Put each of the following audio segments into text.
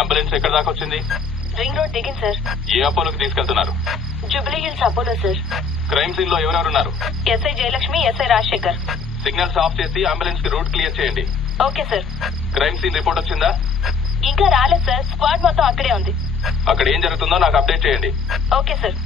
Ambulance ఎక్కడ దాకా వచ్చింది? రింగ్ రోడ్ దిగింది సార్. ఏ అపోలోకి తీసుకెళ్తున్నారు? Jubilee Hills Apollo sir. Crime scene లో ఎవరెవరున్నారు? SI Jayalakshmi, SI Rajasekhar. Signals off చేసి అంబులెన్స్ కి రూట్ క్లియర్ చేయండి. Okay sir. Crime scene report వచ్చిందా? ఇంకా రాలేదు సార్. స్క్వాడ్ మొత్తం అక్కడే ఉంది. అక్కడ ఏం జరుగుతుందో నాకు అప్డేట్ చేయండి. Okay sir.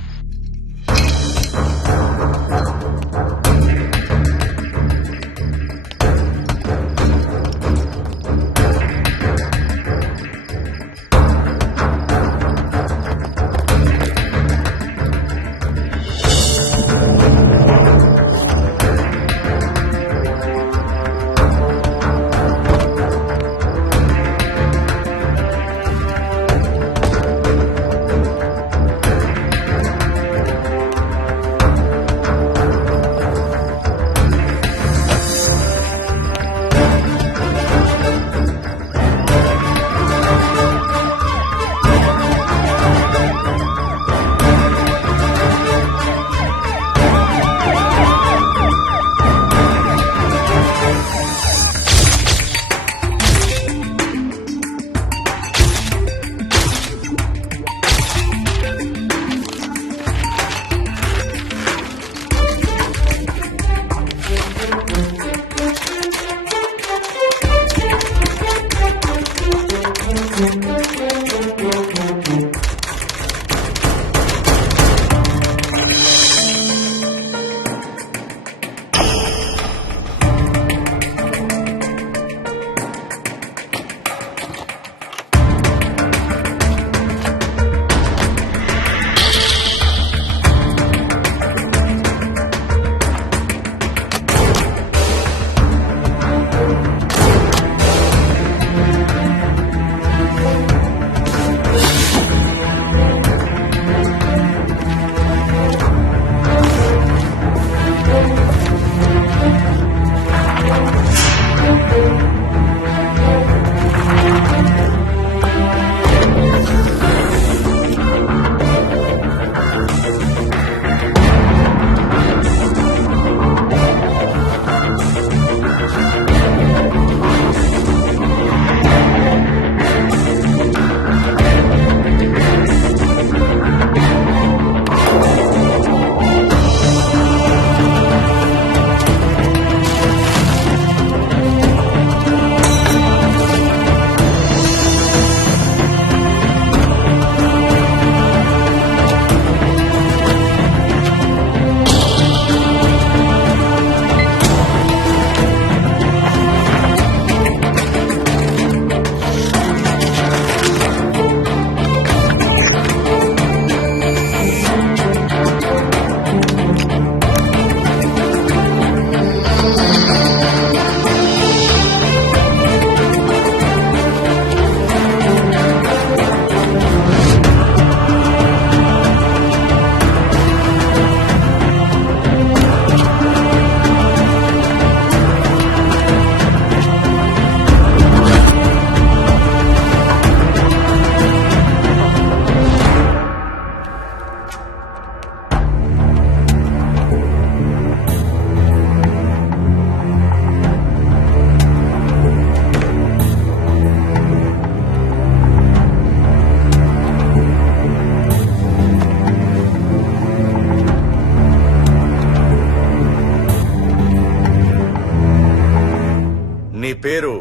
నీ పేరు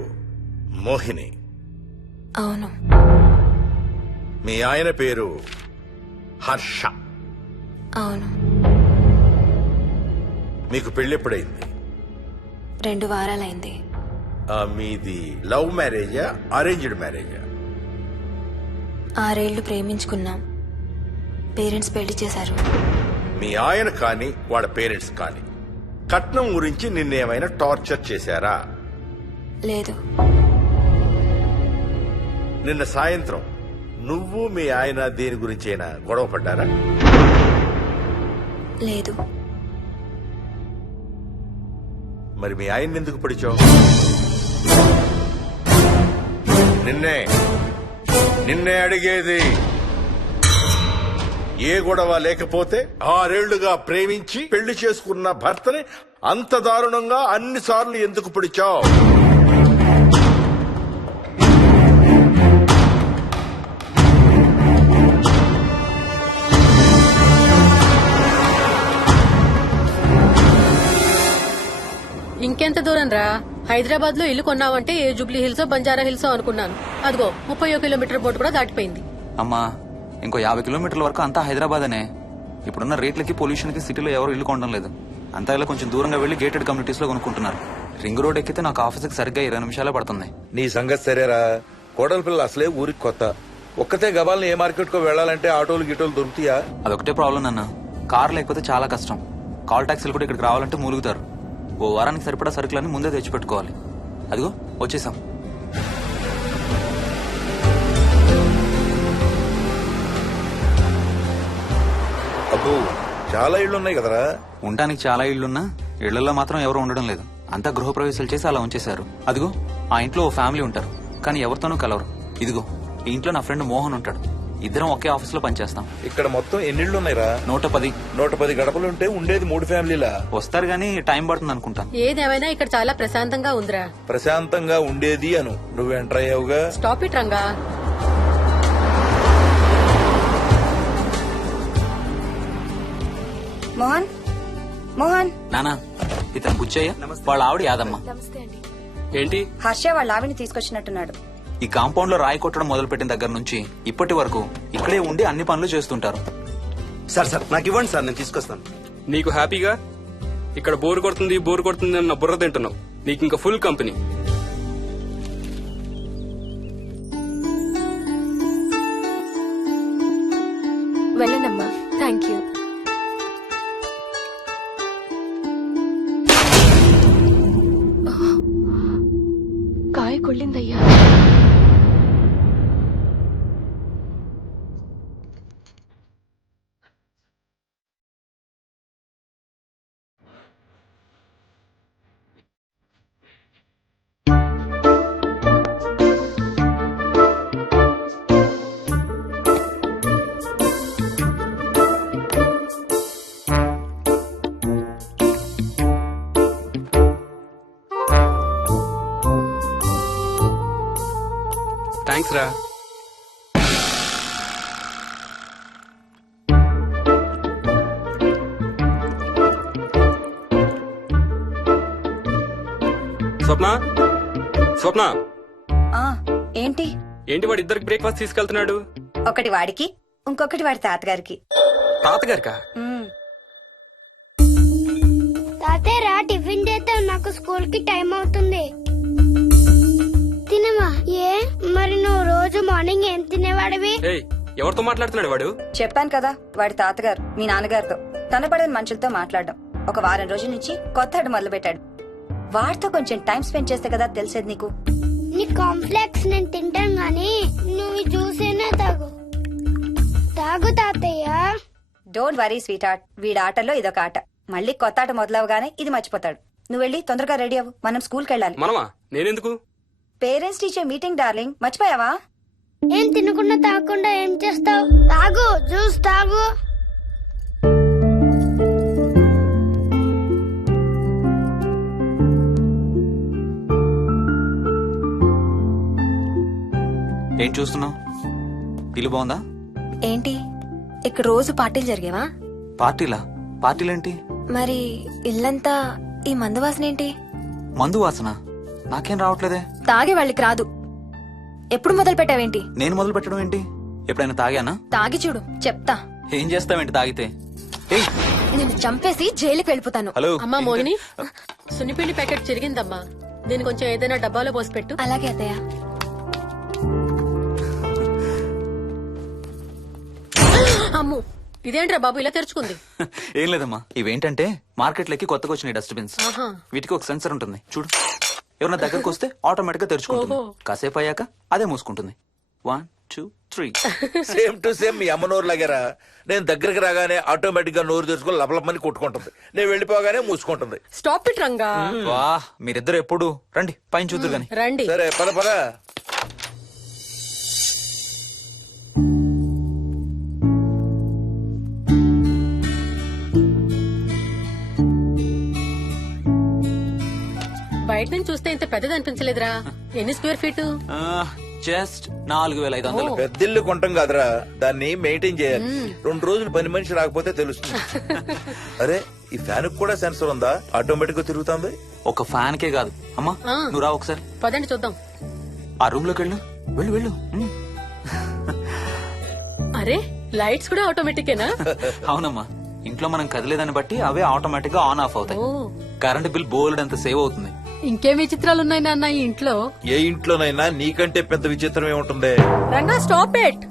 మోహిని? అవును. మీ ఆయన పేరు హర్ష? అవును. మీకు పెళ్ళెప్పుడైంది? 2 వారాలైంది. మీది లవ్ మ్యారేజా అరేంజ్డ్ మ్యారేజా? 6 ఏళ్లు ప్రేమించుకున్నాం. పేరెంట్స్ పెళ్లి చేశారు. మీ ఆయన కానీ వాళ్ళ పేరెంట్స్ కానీ కట్నం గురించి నిన్నేమైనా టార్చర్ చేశారా? లేదు. నిన్న సాయంత్రం నువ్వు మీ ఆయన దేని గురించైనా గొడవ పడ్డారా? లేదు. మరి మీ ఆయన ఎందుకు పిడిచావు? నిన్నే అడిగేది. ఏ గొడవ లేకపోతే 6 ఏళ్లుగా ప్రేమించి పెళ్లి చేసుకున్న భర్తని అంత దారుణంగా అన్నిసార్లు ఎందుకు పిడిచావు? ఎంత దూరం రా? హైదరాబాద్ లో ఇల్లు కొన్నావంటే ఏ జూబ్లీ హిల్స్ బంజారా హిల్స్ అనుకున్నాను. అదిగో 30 కిలోమీటర్ బోర్డు కూడా దాటిపోయింది. అమ్మా ఇంకో 50 కిలోమీటర్ల వరకు అంతా హైదరాబాద్ అనే. ఇప్పుడున్న రేట్లకి పొల్యూషన్ కి సిటీలో ఎవరు ఇల్లు కొనడం లేదు. అంతా ఇలా కొంచెం దూరంగా వెళ్లి గేటెడ్ కమ్యూనిటీస్ లో కొనుక్కుంటున్నారు. రింగ్ రోడ్ ఎక్కితే నాకు ఆఫీస్కి సరిగ్గా 20 నిమిషాలే పడుతుంది. నీ సంగతి సరేరా, కోడల పిల్ల అసలే ఊరికి కొత్త. ఒక్కతే గబాల్ని ఏ మార్కెట్ కో వెళ్లాలంటే ఆటోలు గిటోలు దొరుకుతాయా? అదొకటే ప్రాబ్లం అన్న. కార్ లేకపోతే చాలా కష్టం. కాల్ టాక్సీలు కూడా ఇక్కడికి రావాలంటే మూలుగుతారు. ఓ వారానికి సరిపడా సరుకులన్నీ ముందే తెచ్చిపెట్టుకోవాలి. అదిగో వచ్చేసాం. అబ్బో చాలా ఇళ్లు ఉన్నాయి కదరా. ఉండటానికి చాలా ఇళ్లున్నా ఇళ్లలో మాత్రం ఎవరు ఉండడం లేదు. అంతా గృహప్రవేశాలు చేసి అలా ఉంచేశారు. అదిగో ఆ ఇంట్లో ఓ ఫ్యామిలీ ఉంటారు, కానీ ఎవరితోనూ కలవరు. ఇదిగో ఈ ఇంట్లో నా ఫ్రెండ్ మోహన్ ఉంటాడు. ఇద్దరం ఒకే ఆఫీస్ లో పనిచేస్తాం. ఇక్కడ మొత్తం ఎన్ని ఇళ్లు ఉన్నాయిరా? 110. 110 గడపలుంటే ఉండేది 3 ఫ్యామిలీలా. వస్తారు గానీ టైం పడుతుంది అనుకుంటా. ఏదేమైనా ఇక్కడ చాలా ప్రశాంతంగా ఉందిరా. ప్రశాంతంగా ఉండేది అను, నువ్వు ఎంటర్ అయ్యావుగా. Stop it Ranga. మోహన్ మోహన్ నానా ఇతను బుచ్చయ్య, వాళ్ళ ఆవిడ యాదమ్మ. ఏంటి? హర్ష వాళ్ళ ఆవిని తీసుకొచ్చినట్టున్నాడు. ఈ కాంపౌండ్ లో రాయి కొట్టడం మొదలుపెట్టిన దగ్గర నుంచి ఇప్పటి వరకు ఇక్కడే ఉండి అన్ని పనులు చేస్తుంటారు. సార్ నాకు ఇవ్వండి సార్, నేను తీసుకొస్తాను. నీకు హ్యాపీగా ఇక్కడ బోర్ కొడుతుంది అన్న బుర్ర తింటున్నావు. నీకు ఇంకా ఫుల్ కంపెనీ. వెళ్ళండమ్మా. Thank you. కాయ కుళ్ళిందయ్యా. థ్యాంక్స్ రా. స్వప్న ఆ ఏంటి? ఏంటి వాడు ఇద్దరికి బ్రేక్ఫాస్ట్ తీసుకెళ్తున్నాడు? ఒకటి వాడికి, ఇంకొకటి వాడి తాతగారికి. తాతగారికా? ఉమ్, తాతయ్య టిఫిన్ చేస్తే నాకు స్కూల్ కి టైం అవుతుంది. తినమా? ఏ మరి నువ్వు రోజు మార్నింగ్ ఏం తినేవాడివి? ఏయ్, ఎవరితో మాట్లాడుతున్నాడు వాడు? చెప్పాను కదా వాడి తాతగారు మీ నాన్నగారితో కనపడని మనుషులతో మాట్లాడడం. ఒక వారం రోజుల నుంచి కొత్త ఆట మొదలు పెట్టాడు. వాడితో కొంచెం టైం స్పెండ్ చేస్తే కదా తెలిసేది నీకు. నీ కాంప్లెక్స్ నేను తింటాను గాని నువ్వు జ్యూసేనే తాగు. తాగు తాతయ్య. డోంట్ వరీ స్వీట్ హార్ట్, వీడి ఆటల్లో ఇదొక ఆట. మళ్ళీ కొత్త ఆట మొదలవగానే ఇది మర్చిపోతాడు. నువ్వు వెళ్ళి తొందరగా రెడీ అవ్వు, మనం స్కూల్కి వెళ్ళాలి. మనమా? నేనెందుకు? పేరెంట్స్ టీచర్ మీటింగ్ డార్లింగ్, మర్చిపోయావా? ఏం తినకుండా తాగకుండా ఏం చేస్తావు? తాగు, జ్యూస్ తాగు. ఏం చూస్తున్నావు? ఇల్లు బాగుందా? ఏంటి ఇక్కడ రోజు పార్టీలు జరిగేవా? పార్టీలేంటి? మరి ఇల్లంతా ఈ మందు వాసన ఏంటి? మందు వాసన నాకేం రావట్లేదే. తాగే వాళ్ళకి రాదు. ఎప్పుడు మొదలు పెట్టావేంటి? నేను మొదలు పెట్టడం ఏంటి? ఎప్పుడైనా తాగానా? తాగి చూడు, చెప్తా. ఏం చేస్తావేంటి తాగితే? ఏయ్, నేను చంపేసి జైలుకి వెళ్ళిపోతాను. హలో. అమ్మా మోహిని, సున్నిపిండి ప్యాకెట్ చిరిగిందమ్మా. దీని కొంచెం ఏదైనా డబ్బాలో పోసి పెట్టు. అలాగే అత్తయ్య. అమ్ము, ఇదేంట్రా బాబు ఇలా తెరుచుకుంది? ఏం లేదమ్మా, ఇవేంటంటే మార్కెట్లోకి కొత్తగా వచ్చిన డస్ట్బిన్స్. ఆహా. వీటికి ఒక సెన్సర్ ఉంటుంది చూడు. ఎవరన్నా దగ్గరకు వస్తే ఆటోమేటిక్ గా తెరుచుకుంటుంది. ఓహో. కాసేపు అయ్యాక అదే మూసుకుంటుంది. 1 2 3. సేమ్ టు సేమ్ మీ అమ్మ నోరు లాగారా. నేను దగ్గరికి రాగానే ఆటోమేటిక్ గా నోరు తెరుచుకొని లపలపని కొట్టుకుంటుంది. నేను వెళ్ళిపోగానే మూసుకుంటుంది. Stop it Ranga. వా, మీరిద్దరు ఎప్పుడు రండి పైన చూద్దరు గాని. రండి. సరే పద పద. బయట నుంచి చూస్తే ఇంత పెద్దది అనిపించలేదురా. ఎన్ని స్క్వేర్ ఫీట్? జస్ట్ 4500. పెద్దిల్లు కొంటాం కాదురా, దాన్ని మెయింటైన్ చేయాలి. 2 రోజులు పని మనిషి రాకపోతే తెలుస్తుంది. అరే ఈ ఫ్యాన్ కూడా సెన్సర్ ఉందా? ఆటోమేటిక్ గా తిరుగుతుంది. ఒక ఫ్యాన్ కే కాదు అమ్మా, ఆ. నువ్వు రా ఒకసారి పదండి చూద్దాం. ఆ రూమ్ లోకి వెళ్ళు. వెళ్ళు వెళ్ళు. అరే లైట్స్ కూడా ఆటోమేటికేనా? అవునమ్మా, ఇంట్లో మనం కదిలేదాన్ని బట్టి అవే ఆటోమేటిక్ గా ఆన్ ఆఫ్ అవుతాయి. ఓ కరెంట్ బిల్ బోల్డ్ అంత సేవ్ అవుతుంది. ఇంకేం విచిత్రాలు ఉన్నాయి నాన్న ఈ ఇంట్లో? ఏ ఇంట్లోనైనా నీకంటే పెద్ద విచిత్రం ఏముంటుంది? Ranga stop it.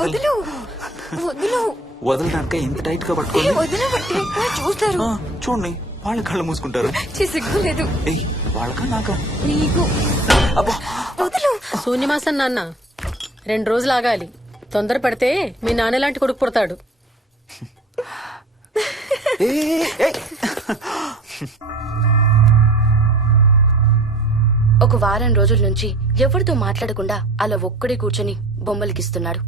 వదులు వదులు వదలడానిక ఇంత టైట్ గా పట్టుకోండి. వదలబట్టి చూస్తారు. చూడండి, వాళ్ళ కళ్ళు మూసుకుంటారు. సిగ్గులేదు ఏయ్, వాళ్ళకా నాకా? నీకు. అబ్బా, వదులు. శూన్యమాసం నాన్న 2 రోజులు ఆగాలి. తొందర పడితే మీ నాన్న లాంటి కొడుకు పుడతాడు. ఏయ్, ఏయ్. ఒక వారం రోజుల నుంచి ఎవరితో మాట్లాడకుండా అలా ఒక్కడే కూర్చొని బొమ్మలు గీస్తున్నాడు.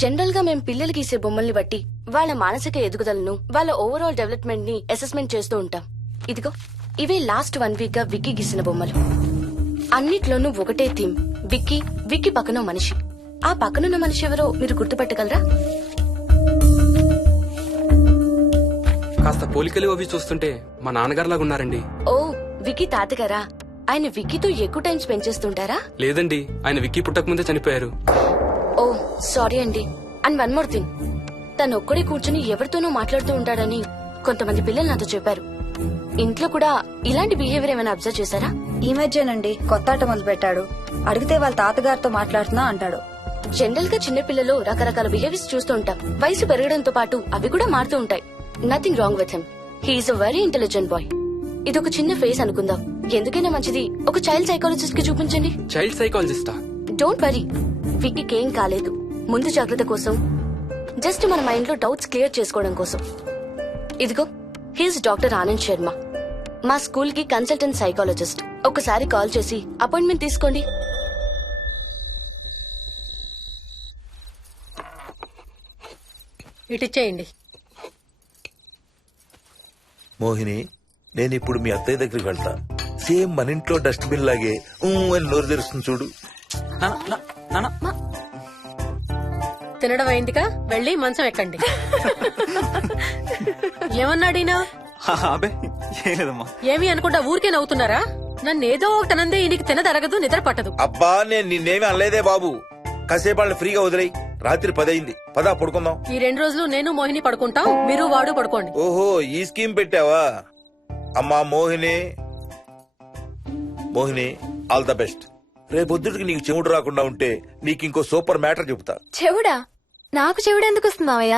జనరల్ గా మేం పిల్లలు గీసే బొమ్మల్ని బట్టి వాళ్ళ మానసిక ఎదుగుదలను, వాళ్ళ ఓవరాల్ డెవలప్మెంట్ ని అసెస్మెంట్ చేస్తూ ఉంటాం. ఇదిగో ఇవే లాస్ట్ 1 వీక్ గా విక్కీ గీసిన బొమ్మలు. అన్నిట్లోనూ ఒకటే థీమ్, విక్కీ, విక్కీ పక్కన మనిషి. ఆ పక్కనున్న మనిషి ఎవరో మీరు గుర్తుపట్టగలరా? కాస్త పోలికలు అవి చూస్తుంటే మా నాన్నగారులాగా ఉన్నారండి. ఓ, విక్కీ తాతగారా? ఆయన విక్కీతో ఎక్కువ టైం స్పెండ్ చేస్తుంటారా? లేదండి, ఆయన విక్కీ పుట్టక ముందే చనిపోయారు. ఓ సారీ అండి. అండ్ 1 మోర్ థింగ్, తను ఒక్కడే కూర్చుని ఎవరితోనూ మాట్లాడుతూ ఉంటాడని కొంతమంది పిల్లలు నాతో చెప్పారు. ఇంట్లో కూడా ఇలాంటి బిహేవియర్ ఏమైనా అబ్జర్వ్ చేశారా? ఈ మధ్యనండి కొత్త ఆట మొదలు పెట్టాడు. అడిగితే వాళ్ళ తాతగారితో మాట్లాడుతున్నా అంటాడు. జనరల్ గా చిన్నపిల్లలు రకరకాల బిహేవియర్స్ చూస్తూ ఉంటాం. వయసు పెరగడంతో పాటు అవి కూడా మారుతూ ఉంటాయి. Nothing wrong with him. He is a very intelligent boy. ఇదొక చిన్న ఫేస్ అనుకుందాం. ఎందుకైనా మంచిది ఒక చైల్డ్ సైకాలజిస్ట్ కి చూపించండి. చైల్డ్ సైకాలజిస్టా? డోంట్ వరీ, విక్కీకి ఏం కాలేదు. ముందు జాగ్రత్త కోసం, జస్ట్ మన మైండ్ లో డౌట్స్ క్లియర్ చేసుకోవడం కోసం. ఇదిగో, హీస్ డాక్టర్ ఆనంద్ శర్మ, మా స్కూల్ కి కన్సల్టెంట్ సైకాలజిస్ట్. ఒకసారి కాల్ చేసి అపాయింట్మెంట్ తీసుకోండి. ఇటిచ్చేయండి. మోహిని, నేను ఇప్పుడు మీ అత్తయ్య దగ్గరికి వెళ్తా. సేమ్ మన ఇంట్లో డస్ట్బిన్ లాగే అని నోరు తెరుస్తుంది చూడు. తినడం అయిందిగా, వెళ్ళి మంచం ఎక్కండి. ఏమన్నాడీనా? అబ్బే, ఏం లేదమ్మా. ఏమి అనుకుంటా ఊరికే నవ్వుతున్నారా? నన్నేదో ఒకటనందే ఈయనకి తినదరగదు, నిద్ర పట్టదు. అబ్బా, నేను నిన్నేమి అనలేదే బాబు. కాసేపు వాళ్ళని ఫ్రీగా వదిలేయి. రాత్రి 10 అయింది, పదా పడుకుందాం. ఈ 2 రోజులు నేను మోహిని పడుకుంటాం, మీరు వాడు పడుకోండి. ఓహో, ఈ స్కీమ్ పెట్టావా? అమ్మా Mohini, Mohini, all the best. రేపొద్దుటికి నీకు చెవుడు రాకుండా ఉంటే నీకు ఇంకో సూపర్ మ్యాటర్ చెబుతా. చెవుడా? నాకు చెవుడు ఎందుకు వస్తుంది మావయ్య?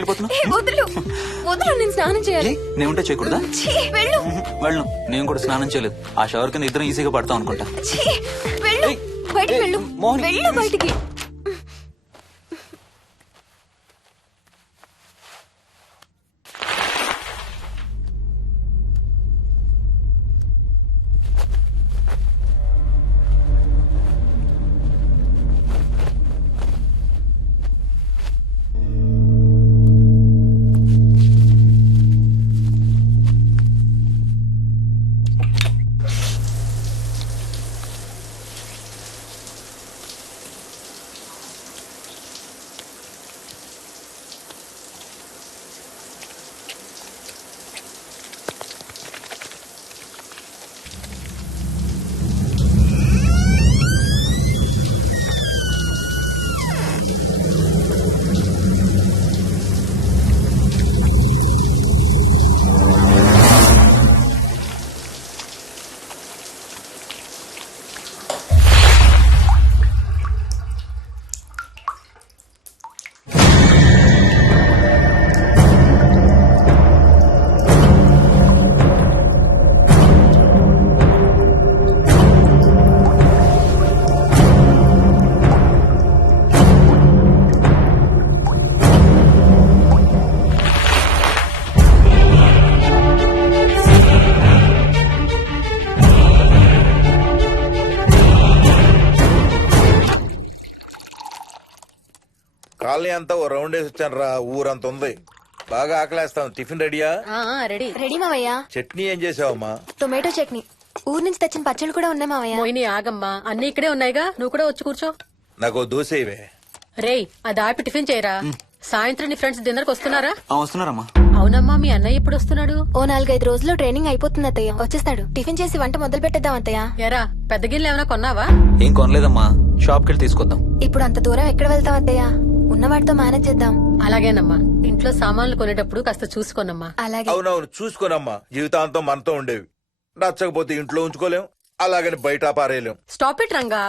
వెళ్ళిపోతున్నావు ఏ, వదులు వదులు, నేను స్నానం చేయాలి. నేను ఉంటే చేయకూడదా? ఛీ, వెళ్ళు. వెళ్ళు. నేను కూడా స్నానం చేయలేదు. ఆ షవర్ కింద ఇద్దరం ఈజీగా పడతాం అనుకుంటా. ఛీ, వెళ్ళు. ఏయ్, బయటికి ఏయ్, వెళ్ళు. మోహిని, వెళ్ళు బయటికి. కాలనీ అంతా ఓ రౌండ్ వేసి వచ్చాను రా. ఊరంత ఉంది. బాగా ఆకలేస్తాం. టిఫిన్ రెడీయా? రెడీ. రెడీ మావయ్య. చట్నీ ఏం చేసావమ్మా? టొమాటో చట్నీ. ఊరు నుంచి తెచ్చిన పచ్చళ్ళు కూడా ఉన్నాయి మావయ్య. మోహిని ఆగమ్మా, అన్ని ఇక్కడే ఉన్నాయిగా, నువ్వు కూడా వచ్చి కూర్చో. నాకు దోశ ఇవే. రేయ్, అది ఆపి టిఫిన్ చేయరా. సాయంత్రం నీ ఫ్రెండ్స్ డిన్నర్ కి వస్తున్నారా? వస్తున్నారమ్మా. అవునమ్మా, మీ అన్నయ్య ఎప్పుడు వస్తున్నాడు? ఓ 4-5 రోజుల్లో ట్రైనింగ్ అయిపోతుంది అత్తయ్య. వచ్చేస్తాడు. టిఫిన్ చేసి వంట మొదలు పెట్టేద్దాం అత్తయ్య. ఎరా, పెద్ద గిన్నెలు ఏమైనా కొన్నావా? ఏం కొనలేదమ్మా, షాప్ కెళ్ళి తీసుకొద్దాం. ఇప్పుడు అంత దూరం ఎక్కడ వెళ్తాం అత్తయ్య? ఉన్న వాటితో మేనేజ్ చేద్దాం. అలాగేనమ్మా, ఇంట్లో సామాన్లు కొనేటప్పుడు కాస్త చూసుకోనమ్మా. అలాగే. అవునవును, చూసుకోనమ్మా. జీవితాంతం మనతో ఉండేవి. నచ్చకపోతే ఇంట్లో ఉంచుకోలేం, అలాగని బయట పారేయలేం. Stop it Ranga.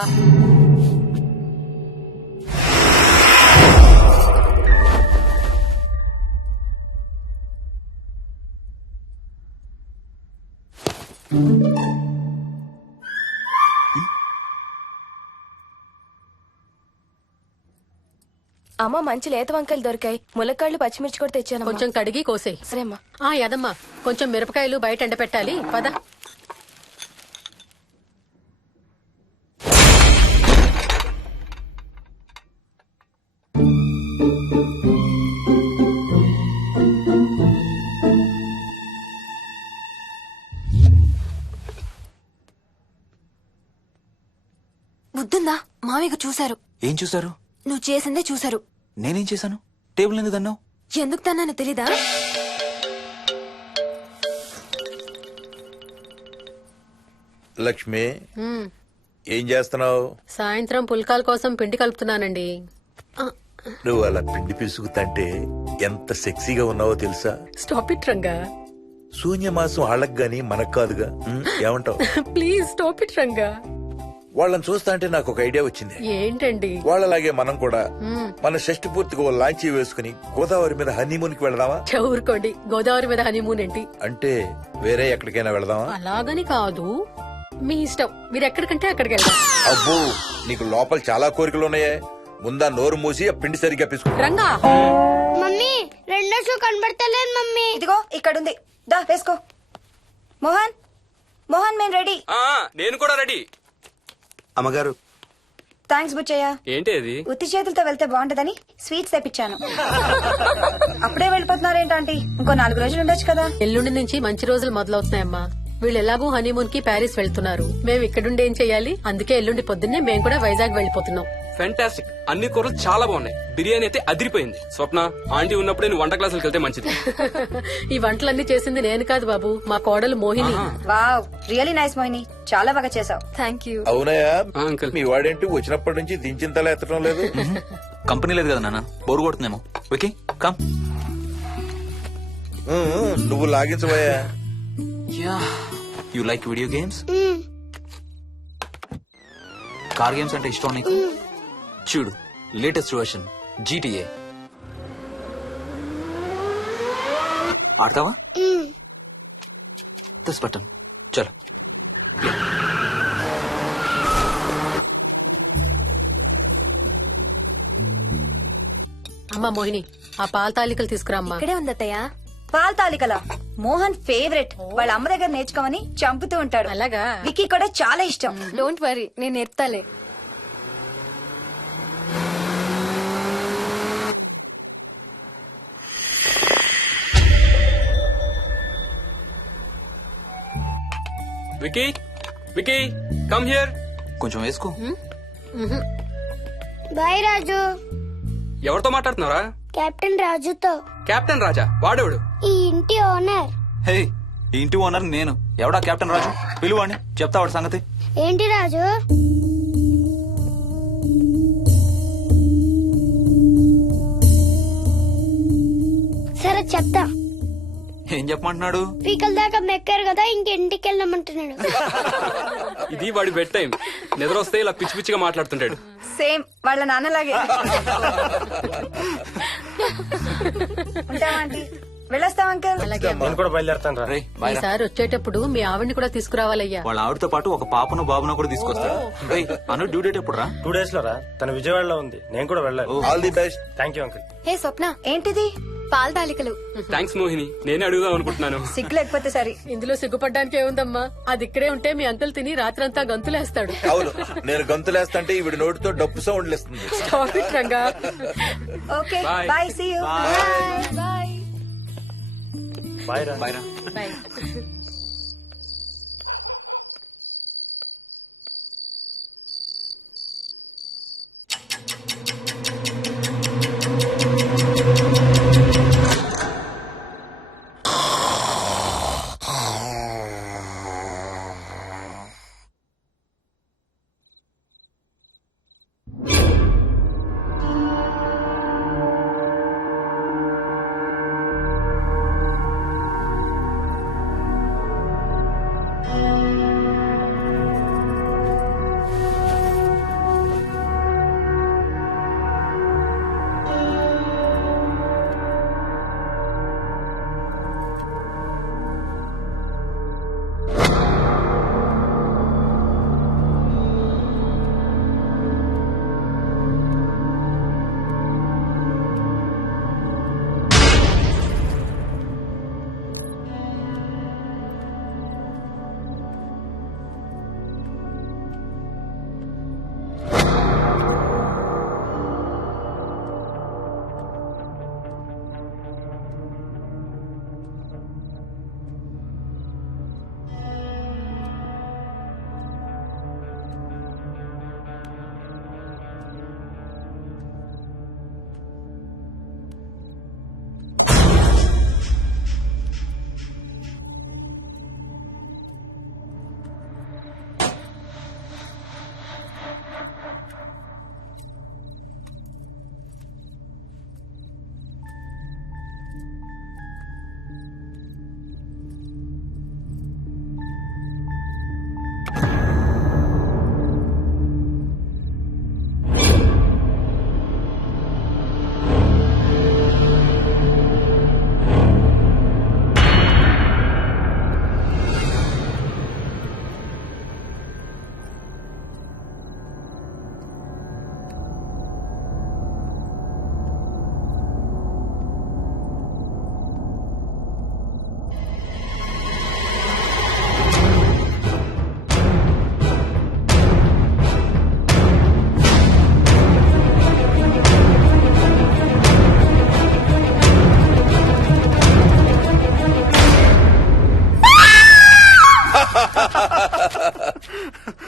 అమ్మ, మంచి లేత వంకాయలు దొరికాయి. ములక్కాళ్ళు, పచ్చిమిర్చి కూడా తెచ్చాను. కొంచెం కడిగి కోసేయ్. సరేమ్మా. యదమ్మా, కొంచెం మిరపకాయలు బయట ఎండపెట్టాలి. పద. బుద్ధుందా? మామయ్యకు చూశారు. ఏం చూసారు? నువ్వు చేసిందే చూశారు. నేనేం చేశాను? టేబుల్ ఎందుకు దన్నావు? ఎందుకు తన్నాను తెలీదా? లక్ష్మి, ఏం చేస్తున్నావు? సాయంత్రం పుల్కాల కోసం పిండి కలుపుతున్నానండి. నువ్వు అలా పిండి పిసుకుతంటే ఎంత సెక్సీగా ఉన్నావో తెలుసా? Stop it Ranga. శూన్యమాసం వాళ్ళకి గాని మనకు కాదుగా. ఏమంటావు? Please stop it Ranga. వాళ్ళని చూస్తా అంటే నాకు ఒక ఐడియా వచ్చింది. ఏంటండి? వాళ్ళలాగే మనం కూడా మన షష్టి పూర్తిగా ఓ లాంచీ వేసుకుని గోదావరి మీద హనీమూన్ కి వెళదామా? ఊరుకోండి, గోదావరి మీద హనీమూన్ ఏంటి? అంటే వేరే ఎక్కడికైనా వెళదామా? అలాగని కాదు, మీ ఇష్టం. మీరు ఎక్కడికంటే అక్కడికి వెళ్దాం. అబ్బో, నీకు లోపల చాలా కోరికలు ఉన్నాయే. ముందా నోరు మూసి ఆ పిండి సరిగ్గా పిసుకు. రంగా. మమ్మీ, రెండో షూ కనబడతలేదు మమ్మీ. ఇదిగో ఇక్కడుంది, దా వేసుకో. మోహన్, మోహన్, మేము రెడీ. నేను కూడా రెడీ. అమ్మగారు, థ్యాంక్స్ బుచ్చయ్య. ఏంటి అది? ఉత్తి చేతులతో వెళ్తే బాగుంటదని స్వీట్స్ తెప్పించాను. అప్పుడే వెళ్ళిపోతున్నారేంటంటీ? ఇంకో 4 రోజులు ఉండొచ్చు కదా. ఎల్లుండి నుంచి మంచి రోజులు మొదలవుతున్నాయమ్మా. వీళ్ళు ఎలాగూ హనీమూన్ కి ప్యారిస్ వెళ్తున్నారు. మేము ఇక్కడుండి ఏం చెయ్యాలి? అందుకే ఎల్లుండి పొద్దున్నే మేము కూడా వైజాగ్ వెళ్ళిపోతున్నాం. ఫెంటాస్టిక్. అన్ని కూరలు చాలా బాగున్నాయి. బిర్యానీ అయితే అదిరిపోయింది. స్వప్న, ఆంటీ ఉన్నప్పుడే నువ్వు వంట క్లాసులకు వెళ్తే మంచిది. ఈ వంటలన్నీ చేసింది నేను కాదు బాబు, మా కోడలు Mohini. Wow, really nice Mohini, చాలా బాగా చేసావు. Thank you. అవునయా, అంకుల్. మీ వాడేంటి వచ్చినప్పటి నుంచి దించిన తల ఎత్తడం లేదు? కంపెనీ లేదు కదా నాన్న, బోరు కొడుతుందేమో. Okay, come. నువ్వు లాగించబోయా? Yeah, you like video games? Car games అంటే ఇష్టం నీకు? చూడు, లేటెస్ట్ వర్షన్ GTA. ఆడతావా? దస్ బటన్ చలో. అమ్మా మోహిని, ఆ పాల తాలికలు తీసుకురామ్మా. ఇక్కడే ఉంది అత్తయ్య. పాల తాలికల మోహన్ ఫేవరెట్. వాళ్ళ అమ్మ దగ్గర నేర్చుకోమని చంపుతూ ఉంటాడు. అలాగా? విక్కీ కూడా చాలా ఇష్టం. డోంట్ వరీ, నేను నేర్పుతాలే. Vicky, Vicky, come here. కొంచెం వేసుకో. బాయ్ రాజు. ఎవరితో మాట్లాడుతున్నారా? కెప్టెన్ రాజుతో. కెప్టెన్ రాజా? వాడేవాడు? ఈ ఇంటి ఓనర్. హే, ఈ ఇంటి ఓనర్ నేను. ఎవడా కెప్టెన్ రాజు? పిలువాడిని, చెప్తా వాడి సంగతి. ఏంటి రాజు? సరే చెప్తా. ఏం చెప్పమంటున్నాడు? పీకల దాకా మెక్కారు కదా, ఇంటికి వెళ్ళమంటున్నాడు. ఇది వాడి బెడ్ టైం. నిద్ర వస్తే ఇలా పిచ్చి పిచ్చిగా మాట్లాడుతుంటాడు. సేమ్ వాళ్ళ నాన్నలాగే. ఉంటావా ఆంటీ? వెళ్ళొస్తాం అంకల్. అలాగే అమ్మా. నేను కూడా బయలుదేరుతాను రా. రేయ్, బాయ్ రా. ఈసారి వచ్చేటప్పుడు మీ ఆవిడ్ని కూడా తీసుకురావాలయ్యా. వాళ్ళ ఆవిడతో పాటు ఒక పాపను బాబును కూడా తీసుకొస్తాడు. రేయ్, అను డ్యూ డేట్ ఎప్పుడు రా? 2 days లో రా. తన విజయవాడలో ఉంది, నేను కూడా వెళ్ళాలి. All the best. Thank you uncle. Hey Swapna, ఏంటిది? పాల తాలికలు. థ్యాంక్స్ మోహిని, నేనే అడుగుదాం అనుకుంటున్నాను. సిగ్గు లేకపోతే సరే. ఇందులో సిగ్గుపడ్డానికి ఏముందమ్మా? అది ఇక్కడే ఉంటే మీ అంకుల్ తిని రాత్రంతా గంతులేస్తాడు. అవును, నేను గంతులేస్తంటే ఈవిడ నోటితో డప్పు సౌండ్లు ఇస్తుంది. Stop it, Ranga. Okay Bye. Bye, see you. Bye. Bye రా. బాయ్ రా. Bye.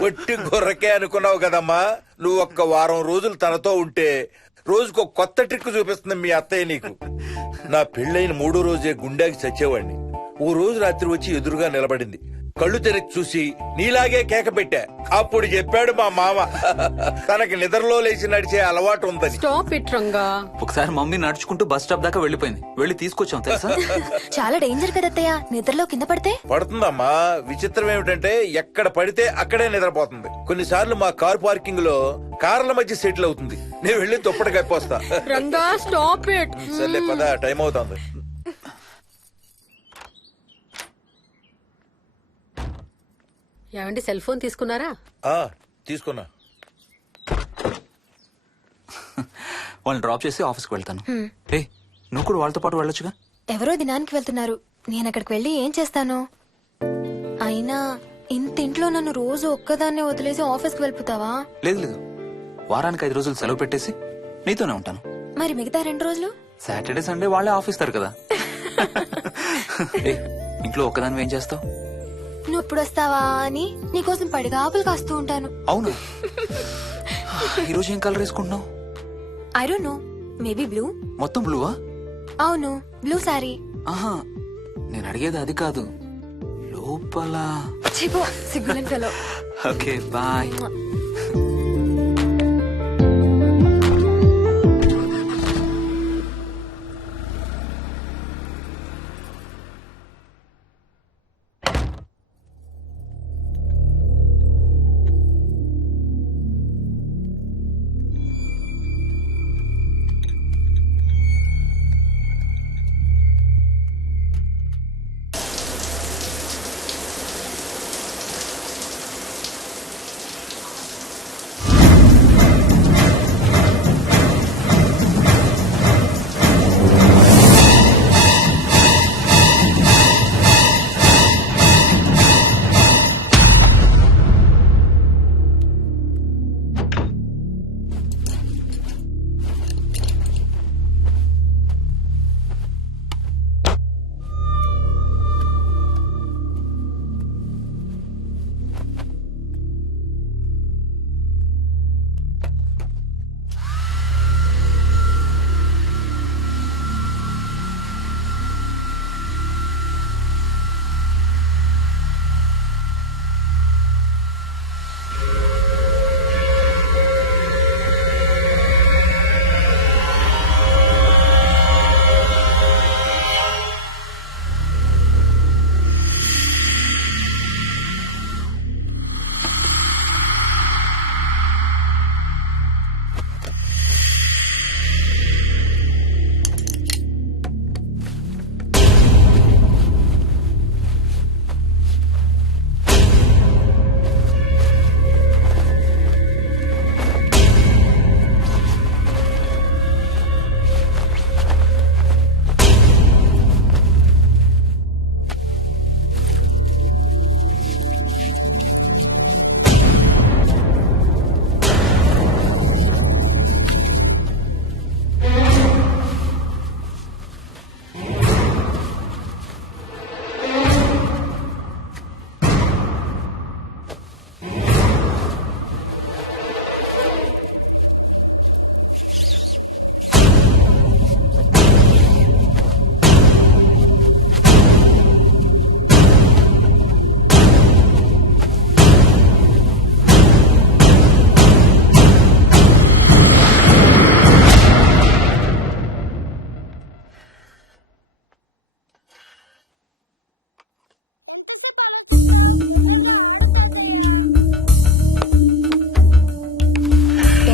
ఒట్టి గొర్రకే అనుకున్నావు కదమ్మా. నువ్వు ఒక్క వారం రోజులు తనతో ఉంటే రోజుకో కొత్త ట్రిక్ చూపిస్తుంది మీ అత్తయ్య నీకు. నా పెళ్ళైన 3వ రోజే గుండెకి చచ్చేవాడిని. ఓ రోజు రాత్రి వచ్చి ఎదురుగా నిలబడింది. కళ్ళు తెరిచి చూసి నీలాగే కేక పెట్టా. అప్పుడు చెప్పాడు మా మామ తనకి నిద్రలో లేచి నడిచే అలవాటు ఉందని. Stop it, Ranga. ఒకసారి మమ్మీ నడుచుకుంటూ బస్ స్టాప్ దాకా వెళ్ళిపోయింది. వెళ్ళి తీసుకొచ్చాం తెలుసా? చాలా డేంజర్ కదా అత్తయ్య, నిద్రలో కింద పడితే. పడుతుందమ్మా. విచిత్రం ఏమిటంటే ఎక్కడ పడితే అక్కడే నిద్రపోతుంది. కొన్నిసార్లు మా కార్ పార్కింగ్ లో కార్ల మధ్య సెటిల్ అవుతుంది. నేను వెళ్ళి దుప్పటి కప్పొస్తా. Ranga, stop it. సర్లే పద, టైం అవుతుంది. ఏమండి సెల్ ఫోన్ తీసుకున్నారా? ఆ, తీసుకున్నా. వాళ్ళని డ్రాప్ చేసి ఆఫీస్కి వెళ్తాను. ఏ నువ్వు కూడా వాళ్ళతో పాటు వెళ్ళొచ్చుగా. ఎవరో దినానికి వెళ్తున్నారు, నేను అక్కడికి వెళ్ళి ఏం చేస్తాను? అయినా ఇంత ఇంట్లో నన్ను రోజు ఒక్కదాన్నే వదిలేసి ఆఫీస్కి వెళ్ళిపోతావా? లేదు లేదు, వారానికి 5 రోజులు సెలవు పెట్టేసి నీతోనే ఉంటాను. మరి మిగతా 2 రోజులు? సాటర్డే సండే వాళ్ళే ఆఫీస్ తారు కదా. ఏ, ఇంట్లో ఒక్కదాని ఏం చేస్తావు? నువ్వు ఎప్పుడు వస్తావా అని నీకోసం పడిగా ఆపులు కాస్తూ ఉంటాను. అవును. ఈరోజు ఏం కలర్ వేసుకుంటున్నావు? I don't know, maybe blue. మొత్తం బ్లూవా? అవును, బ్లూ సారీ. ఆహా, నేను అడిగేది అది కాదు, లోపల. సిగ్గులని ఫెలో. Okay bye.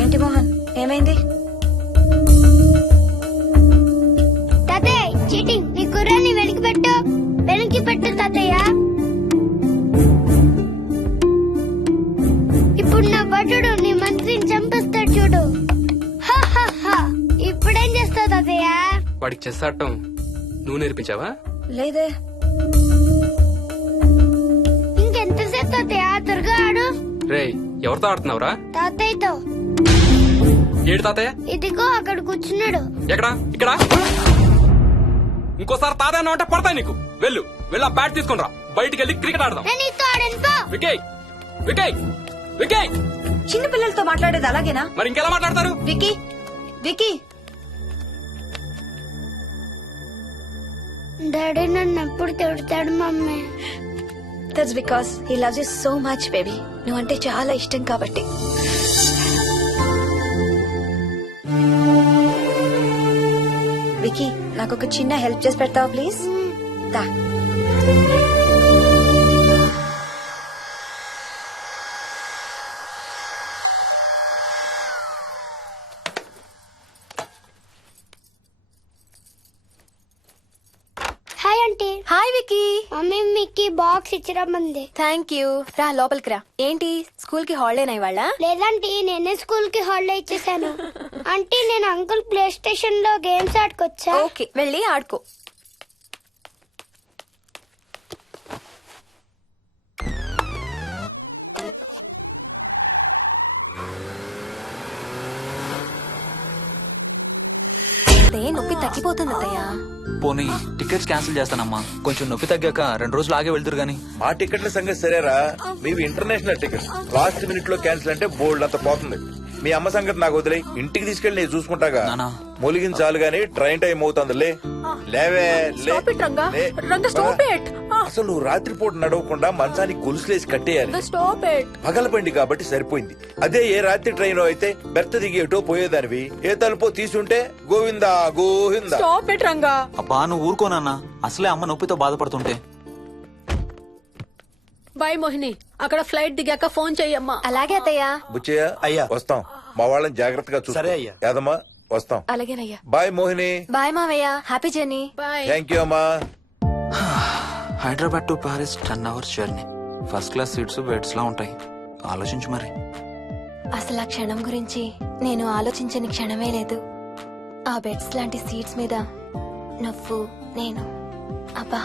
ఏంటి మోహన్, ఏమైంది? తాతయ్య చీటింగ్, నీ కుర్రాన్ని వెనక్కి పెట్టు, వెనక్కి పెట్టు తాతయ్య. ఇప్పుడు నా భటుడు నీ మంత్రిని చంపేస్తాడు చూడు. హా, హా, హా. ఇప్పుడేం చేస్తావు తాతయ్య? వాడికి చెస్ ఆడటం నువ్వు నేర్పించావా? లేదే. ఇంకెంతసేపు తాతయ్య? త్వరగా ఆడు. రేయ్, ఎవరితో ఆడుతున్నావురా? తాతయ్యతో. ఏడు తాతయ్య? ఇదిగో అక్కడ కూర్చున్నాడు. ఎక్కడా? ఇక్కడ. ఇంకోసారి తాతయ్య అన్నావు అంటే పడతాయి నీకు. వెళ్ళు, వెళ్ళి ఆ బ్యాట్ తీసుకుని రా, బయటికి వెళ్ళి క్రికెట్ ఆడదాం. నేను నీతో ఆడను పో. వికయ్, వికయ్, వికయ్. చిన్న పిల్లలతో మాట్లాడేది అలాగేనా? మరి ఇంకెలా మాట్లాడతారు? Wiki, wiki. డాడీ నన్ను ఎప్పుడు తిడతాడు mummy. That's because he loves you so much baby. నువ్వంటే చాలా ఇష్టం కాబట్టి. వికీ, నాకు ఒక చిన్న హెల్ప్ చేసి పెడతావా ప్లీజ్? దా. Hi aunty. Aunty. Hi Vicky. Mummy మీకు బాక్స్ ఇచ్చిరమ్మంది. Thank you. రా లోపలికి రా. ఏంటి స్కూల్ కి హాలిడేనా ఇవాళ? లేదంటే నేనే స్కూల్ కి హాలిడే ఇచ్చేసాను. అంటే నేను అంకుల్ ప్లే స్టేషన్ లో గేమ్స్ ఆడుకోవచ్చా? ఓకే వెళ్ళి ఆడుకో. నొప్పి తగ్గిపోతుంది అత్తయ్య. పోనీ టికెట్స్ క్యాన్సిల్ చేస్తానమ్మా. కొంచెం నొప్పి తగ్గాక 2 రోజులు ఆగే వెళ్తురు గానీ. మా టికెట్ల సంగతి సరేరా, మీవి ఇంటర్నేషనల్ టికెట్స్. లాస్ట్ మినిట్ లో క్యాన్సిల్ అంటే బోల్డ్ అంత పోతుంది. మీ అమ్మ సంగతి నాకు వదిలే, ఇంటికి తీసుకెళ్లి నేను చూసుకుంటాగా. నానా. మొలిగిన చాలు గానీ ట్రైన్ టైం అవుతుంది. లేవే లే. Stop it, Ranga. లే. Ranga, stop it. అసలు నువ్వు రాత్రిపూట నడవకుండా మంచానికి గొలుసులేసి కట్టేయాలి. Stop it. పగలబండి కాబట్టి సరిపోయింది. అదే ఏ రాత్రి ట్రైన్ అయితే బెర్త దిగి ఎటో పోయేదానివి. ఏ తలుపో తీసుంటే గోవిందా గోవిందా. Stop it Ranga. అబ్బా నువ్వు ఊరుకోనన్నా, అసలే అమ్మ నొప్పితో బాధపడుతుంటే. బాయ్ మోహిని, అక్కడ ఫ్లైట్ దిగాక ఫోన్ చెయ్యమ్మా. అలాగే అత్తయ్య. బుచ్చయ్య అయ్యా. వస్తాం. మా వాళ్ళని జాగ్రత్తగా చూసుకో. సరే అయ్యా. యాదమ్మా వస్తాం. అలాగేనయ్యా. బాయ్ మోహిని. బాయ్ మావయ్య. Happy journey. Bye. Thank you అమ్మా. Hyderabad to Paris 10 hours journey. First class seats beds లా ఉంటాయి. ఆలోచించు మరి. అసలు ఆ క్షణం గురించి నేను ఆలోచించని క్షణమే లేదు. ఆ బెడ్స్ లాంటి సీట్స్ మీద నువ్వు నేను. అబ్బా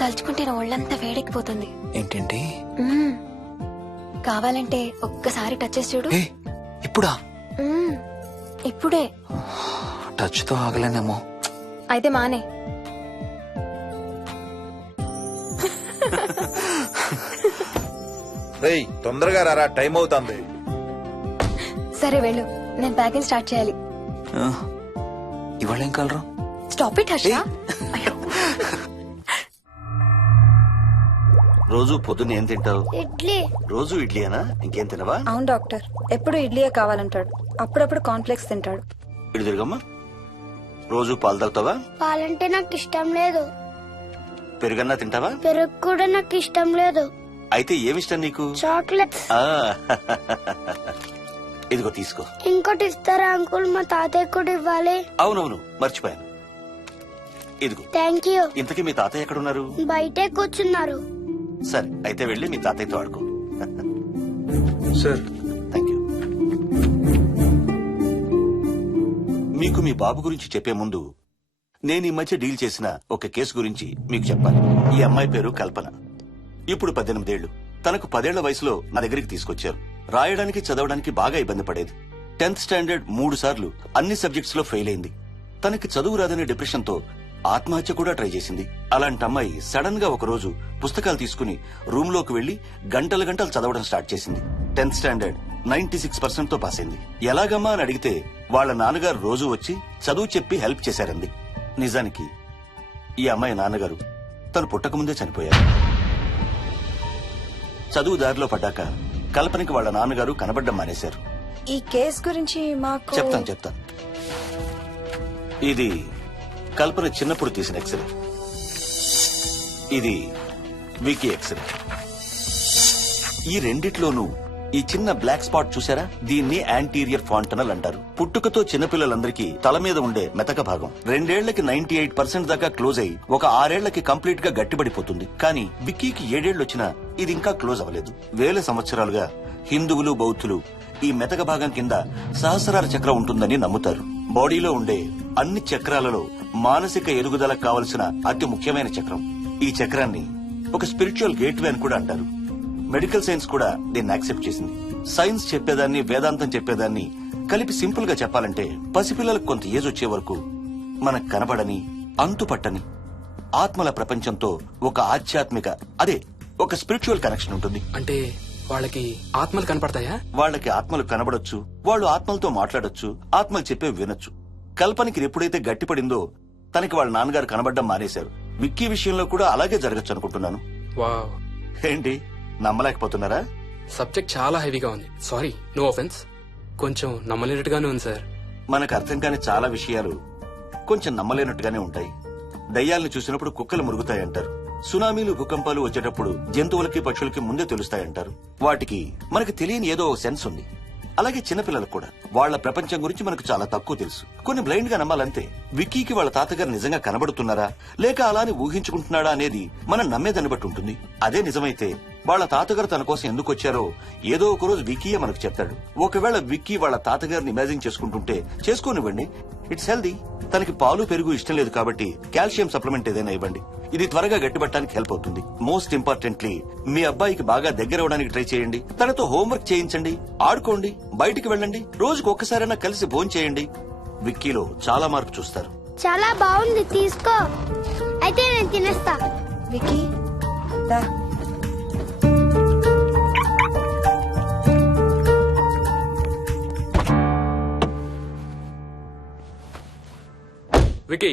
తలుచుకుంటే నా ఒళ్ళంతా వేడెక్కిపోతుంది. ఏంటేంటి? మ్మ్. కావాలంటే ఒక్కసారి టచ్ చేసి చూడు. ఏ ఇప్పుడా? మ్మ్. ఇప్పుడే. టచ్ తో ఆగలేనేమో. అయితే మానే. రేయ్ తొందరగా రారా, టైం అవుతుంది. సరే వెళ్ళు, నేను ప్యాకింగ్ స్టార్ట్ చేయాలి. ఇవాళ ఏం కలరు? Stop it Harsha. రోజు పొద్దున్న ఏం తింటావు? ఇడ్లీ. రోజు ఇడ్లీనా? ఇంకేం తినవా? అవును డాక్టర్, ఎప్పుడు ఇడ్లీయే కావాలంటాడు. అప్పుడప్పుడు కాన్ఫ్లెక్స్ తింటాడు. ఇటు తిరగమ్మా. రోజు పాలు తాగుతావా? పాలంటే నాకు ఇష్టం లేదు. పెరుగన్నా తింటావా? పెరుగు కూడా నాకు ఇష్టం లేదు. అయితే ఏమిష్టం నీకు? చాక్లెట్స్. ఆ, ఇదిగో తీసుకో. ఇంకోటి ఇస్తారా అంకుల్? మా తాతయ్య కూడా ఇవ్వాలి. అవునవును మర్చిపోయాను. ఇదిగో. Thank you. ఇంతకీ మీ తాతయ్య ఎక్కడున్నారు? బయటే కూర్చున్నారు. సరే అయితే వెళ్ళి మీ తాతయ్యతో ఆడుకో. Sir thank you. మీకు మీ బాబు గురించి చెప్పే ముందు నేను ఈ మధ్య డీల్ చేసిన ఒక కేసు గురించి మీకు చెప్పాలి. ఈ అమ్మాయి పేరు కల్పన. ఇప్పుడు 18 ఏళ్లు. తనకు 10 ఏళ్ల వయసులో నా దగ్గరికి తీసుకొచ్చారు. రాయడానికి చదవడానికి బాగా ఇబ్బంది పడేది. 10th స్టాండర్డ్ 3 సార్లు అన్ని సబ్జెక్ట్స్ లో ఫెయిల్ అయింది. తనకి చదువు రాదనే డిప్రెషన్ తో ఆత్మహత్య కూడా ట్రై చేసింది. అలాంటి అమ్మాయి సడన్ గా ఒక రోజు పుస్తకాలు తీసుకుని రూమ్ లోకి వెళ్లి గంటలు గంటలు చదవడం స్టార్ట్ చేసింది. 10th స్టాండర్డ్ 96% తో పాస్ అయింది. ఎలాగమ్మా అని అడిగితే వాళ్ళ నాన్నగారు రోజు వచ్చి చదువు చెప్పి హెల్ప్ చేశారంది. నిజానికి ఈ అమ్మాయి నాన్నగారు తను పుట్టకముందే చనిపోయారు. చదువు దారిలో పడ్డాక కల్పనకి వాళ్ళ నాన్నగారు కనబడ్డం మానేశారు. ఈ కేస్ గురించి మాకు చెప్తాను. ఇది కల్పన చిన్నప్పుడు తీసిన ఎక్స్రే. ఇది వికీ ఎక్స్రే. ఈ రెండిట్లోనూ ఈ చిన్న బ్లాక్ స్పాట్ చూసారా? దీన్ని యాంటీరియర్ ఫాంటనల్ అంటారు. పుట్టుకతో చిన్నపిల్లలందరికీ తల మీద ఉండే మెతక భాగం 2 ఏళ్లకి 98% దాకా క్లోజ్ అయి ఒక 6 ఏళ్లకి కంప్లీట్ గా గట్టిపడిపోతుంది. కానీ విక్కీకి 7 ఏళ్లు వచ్చినా ఇది ఇంకా క్లోజ్ అవ్వలేదు. వేల సంవత్సరాలుగా హిందువులు బౌద్ధులు ఈ మెతక భాగం కింద సహస్రార చక్రం ఉంటుందని నమ్ముతారు. బాడీలో ఉండే అన్ని చక్రాలలో మానసిక ఎదుగుదలకు కావలసిన అతి ముఖ్యమైన చక్రం. ఈ చక్రాన్ని ఒక స్పిరిచువల్ గేట్వే అని కూడా అంటారు. మెడికల్ సైన్స్ కూడా దీన్ని యాక్సెప్ట్ చేసింది. సైన్స్ చెప్పేదాన్ని వేదాంతం చెప్పేదాన్ని కలిపి సింపుల్ గా చెప్పాలంటే పసిపిల్లలకు కొంత ఏజ్ వచ్చే వరకు మనకు కనబడని అంతుపట్టని ఆత్మల ప్రపంచంతో ఒక ఆధ్యాత్మిక అదే ఒక స్పిరిచువల్ కనెక్షన్ ఉంటుంది. అంటే వాళ్ళకి ఆత్మలు కనపడతాయా? వాళ్ళకి ఆత్మలు కనబడొచ్చు, వాళ్ళు ఆత్మలతో మాట్లాడొచ్చు, ఆత్మలు చెప్పే వినొచ్చు. కల్పనకి ఎప్పుడైతే గట్టిపడిందో తనకి వాళ్ళ నాన్నగారు కనబడ్డం మానేశారు. విక్కీ విషయంలో కూడా అలాగే జరగచ్చు అనుకుంటున్నాను. వావ్, ఏంటి నమ్మలేకపోతున్నారా? సబ్జెక్ట్ చాలా హెవీగా ఉంది. Sorry, no offence. కొంచెం నమ్మలేనట్టుగానే ఉంది సార్. మనకు అర్థం కాని చాలా విషయాలు కొంచెం నమ్మలేనట్టుగానే ఉంటాయి. దయ్యాలను చూసినప్పుడు కుక్కలు మురుగుతాయంటారు. సునామీలు భూకంపాలు వచ్చేటప్పుడు జంతువులకి పక్షులకి ముందే తెలుస్తాయంటారు. వాటికి మనకి తెలియని ఏదో సెన్స్ ఉంది. అలాగే చిన్నపిల్లలకు కూడా వాళ్ళ ప్రపంచం గురించి మనకు చాలా తక్కువ తెలుసు. కొన్ని బ్లైండ్ గా నమ్మాలంతే. విక్కీకి వాళ్ళ తాతగారు నిజంగా కనబడుతున్నారా లేక అలానే ఊహించుకుంటున్నాడా అనేది మనం నమ్మేదాన్ని బట్టి ఉంటుంది. అదే నిజమైతే వాళ్ళ తాతగారు తన కోసం ఎందుకు వచ్చారో ఏదో ఒక రోజు విక్కీయే మనకు చెప్తాడు. ఒకవేళ విక్కీ వాళ్ళ తాతగారిని ఇమాజిన్ చేసుకుంటుంటే చేసుకోనివ్వండి, ఇట్స్ హెల్దీ. తనకి పాలు పెరుగు ఇష్టం లేదు కాబట్టి కాల్షియం సప్లిమెంట్ ఏదైనా ఇవ్వండి. ఇది త్వరగా గట్టిపట్టడానికి హెల్ప్ అవుతుంది. మోస్ట్ ఇంపార్టెంట్లీ మీ అబ్బాయికి బాగా దగ్గర అవడానికి ట్రై చేయండి. తనతో హోంవర్క్ చేయించండి, ఆడుకోండి, బయటికి వెళ్ళండి, రోజుకు ఒక్కసారైనా కలిసి భోజనం చేయండి. విక్కీలో చాలా మార్పు చూస్తారు. చాలా బాగుంది, తీసుకో. అయితే నేను తినేస్తా. విక్కీ దా. Vicky,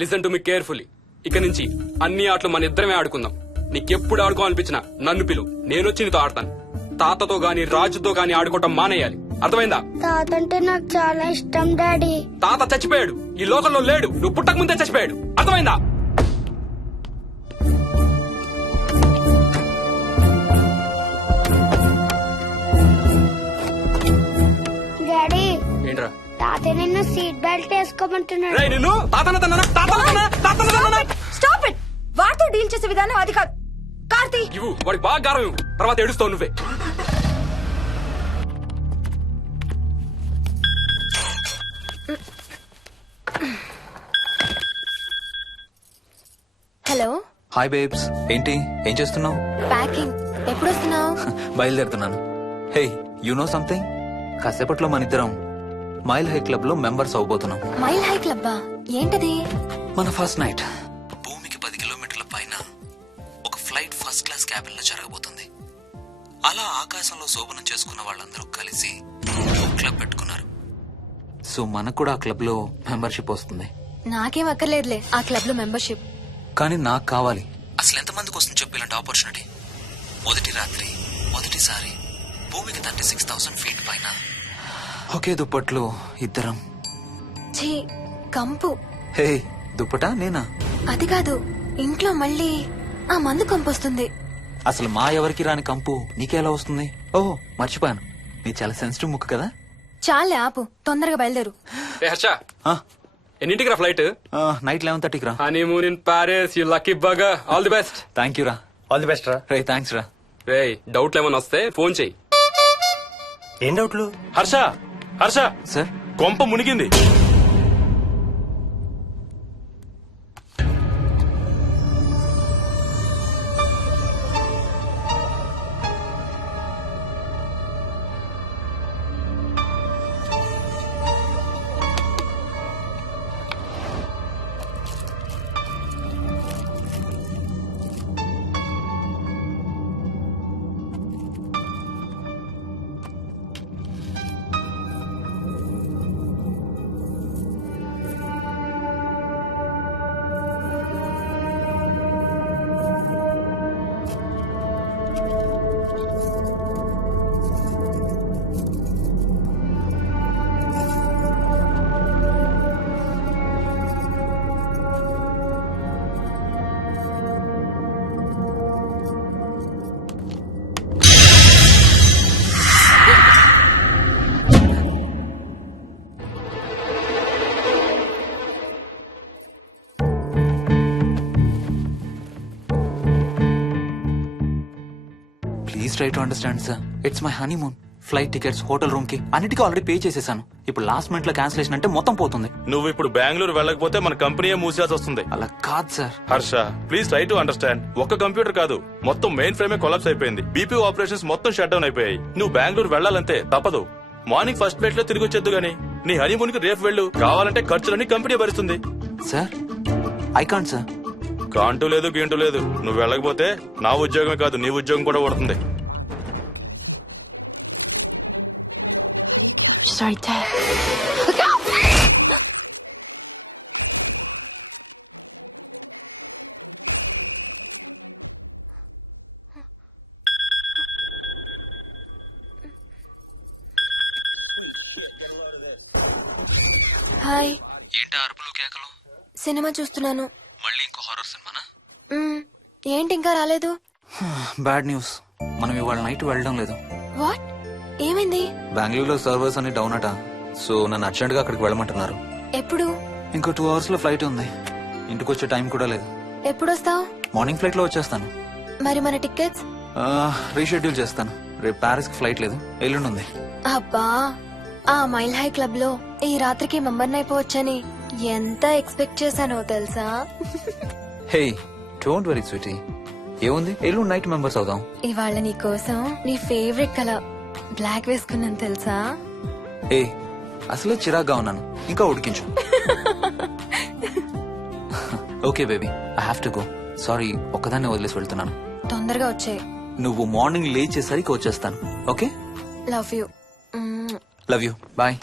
listen to me carefully. ఇక నుంచి అన్ని ఆటలు మన ఇద్దరమే ఆడుకుందాం. నీకెప్పుడు ఆడుకోవాలనిపించినా నన్ను పిలు, నేనొచ్చి నీతో ఆడతాను. తాతతో గాని రాజుతో గాని ఆడుకోవటం మానేయాలి, అర్థమైందా? తాత అంటే నాకు చాలా ఇష్టం డాడీ. తాత చచ్చిపోయాడు, ఈ లోకంలో లేడు. నువ్వు పుట్టక ముందే చచ్చిపోయాడు, అర్థమైందా? డాడీ, ఏంట్రా? తాత నిన్ను సీట్ బెల్ట్ వేసుకోమంటున్నాడు. రేయ్, నిన్ను స్టాప్ ఇట్. వాడితో డీల్ చేసే విధానం అది కాదు. కార్తీ, ఇవ్వు, వాడికి బాగా గారం ఇవ్వు, తర్వాత ఏడుస్తావు నువ్వే. హలో, హాయ్ బేబ్స్, ఏంటి ఏం చేస్తున్నావు? ప్యాకింగ్. ఎప్పుడు వస్తున్నావు? బయలుదేరుతున్నాను. Hey, you know something? కాసేపట్లో మన ఇద్దరం మైల్ హై క్లబ్ లో మెంబర్స్ అవబోతున్నాం. మైల్ హై క్లబ్బా? ఏంటది? మన ఫస్ట్ నైట్ భూమికి 10 కిలోమీటర్ల పైన ఒక ఫ్లైట్ ఫస్ట్ క్లాస్ క్యాబిన్ లో జరగబోతుంది. అలా ఆకాశంలో శోభనం చేసుకున్న వాళ్ళందరూ కలిసి క్లబ్ పెట్టుకున్నారు. సో మనకు కూడా ఆ క్లబ్ లో మెంబర్షిప్ వస్తుంది. నాకేం అక్కర్లేదులే ఆ క్లబ్ లో మెంబర్షిప్. కానీ నాకు కావాలి. అసలు ఎంతమందికి వస్తుంది చెప్పు ఇలాంటి ఆపర్చునిటీ? మొదటి రాత్రి, మొదటిసారి భూమికి 36,000 ఫీట్ పైన ఒకే దుప్పట్లో ఇద్దరం. ఛీ, కంపు. హే, దుప్పటా నేనా? అది కాదు, ఇంట్లో మళ్ళీ ఆ మందు కంపు వస్తుంది. అసలు మా ఎవరికి రాని కంపు నీకెలా వస్తుంది? ఓహో, మర్చిపోయాను, నీ చాలా సెన్సిటివ్ ముక్కు కదా. చాలే ఆపు, తొందరగా బయలుదేరు. రే హర్ష, ఆ, ఎన్నింటికి రా ఫ్లైట్? నైట్ 11:30కి రా. Honeymoon in Paris, you lucky bugger. All the best. Thank you రా. ఆల్ ది బెస్ట్ రా. రే, థ్యాంక్స్ రా. రే, డౌట్లు ఏమైనా వస్తే ఫోన్ చెయ్యి. ఏం డౌట్లు? హర్ష, హర్ష, సార్, కొంప మునిగింది. Please try to understand sir. It's my honeymoon. Flight tickets, hotel room కి అన్నిటికీ ఆల్రెడీ పే చేసేసాను. ఇప్పుడు లాస్ట్ మినిట్ లో క్యాన్సిలేషన్ అంటే మొత్తం పోతుంది. నువ్వు ఇప్పుడు బెంగళూరు వెళ్ళకపోతే మన కంపెనీయే మూసేయాల్సి వస్తుంది. అలా కాదు sir. Harsha, please try to understand. ఒక్క కంప్యూటర్ కాదు, మొత్తం మెయిన్ ఫ్రేమే కొలాప్స్ అయిపోయింది. బీపీ ఆపరేషన్స్ మొత్తం షట్ డౌన్ అయిపోయాయి. నువ్వు బెంగళూరు వెళ్ళాలంటే తప్పదు. మార్నింగ్ ఫస్ట్ ఫ్లైట్ లో తిరిగి వచ్చేద్దు గానీ నీ హనీమూన్ కి రేపు వెళ్ళు. కావాలంటే ఖర్చులన్నీ కంపెనీ భరిస్తుంది. Sir, I can't sir. కాంటూ లేదు, గీంటూ లేదు. నువ్వు వెళ్ళకపోతే నా ఉద్యోగమే కాదు, నీ ఉద్యోగం కూడా పడుతుంది. Sorry, Dad. హాయ్. ఏంటి అరుపులు కేకలు? సినిమా చూస్తున్నాను. మళ్ళీ ఇంకో హారర్ సినిమానా? ఏంటి ఇంకా రాలేదు? బ్యాడ్ న్యూస్, మనం ఇవాళ నైట్ వెళ్ళడం లేదు. వాట్? ఏమైంది? బెంగళూరులో సర్వర్స్ అన్ని డౌన్ అట, సో నన్ను అర్జెంట్ గా అక్కడికి వెళ్ళమంటున్నారు. ఎప్పుడు? ఇంకో 2 hours లో ఫ్లైట్ ఉంది. ఇంటికి వచ్చే టైం కూడా లేదు. ఎప్పుడొస్తావు? మార్నింగ్ ఫ్లైట్ లో వచ్చేస్తాను. మరి మన టికెట్స్? రీషెడ్యూల్ చేస్తాను. రేపు ప్యారిస్ కి ఫ్లైట్ లేదు, ఎల్లుండి ఉంది. అబ్బా, ఆ మైల్ హై క్లబ్ లో ఈ రాత్రికి మెంబర్ అయిపోవచ్చని ఎంత ఎక్స్పెక్ట్ చేశానో తెలుసా? హే, డోంట్ వరీ స్వీటీ, ఏముంది, ఎల్లుండి నైట్ మెంబర్స్ అవుదాం. ఇవాళ నీ కోసం నీ ఫేవరెట్ కలర్ బ్లాక్ వేసుకున్నాను తెలుసా? ఏ, అసలే చిరాగ్గా ఉన్నాను, ఇంకా ఉడికించు. Okay baby, I have to go. Sorry, ఒక్కదాన్ని వదిలేసి వెళ్తున్నాను. తొందరగా వచ్చే. నువ్వు మార్నింగ్ లేచేసరికి వచ్చేస్తాను. Okay, love you. Love you, bye.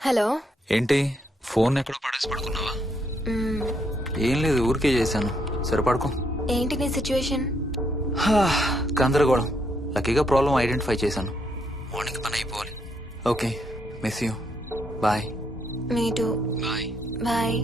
Hello. ఏంటి, ఫోన్ ఎక్కడో పడేసి పడుకున్నావా? ఏం లేదు, ఊరికే చేశాను. సరే పడుకో. ఏంటి నీ సిచ్యువేషన్? గందరగోళం. లక్కీగా ప్రాబ్లం ఐడెంటిఫై చేశాను. మార్నింగ్ పని అయిపోవాలి. Okay, miss you. Bye. Me too. Bye. Bye.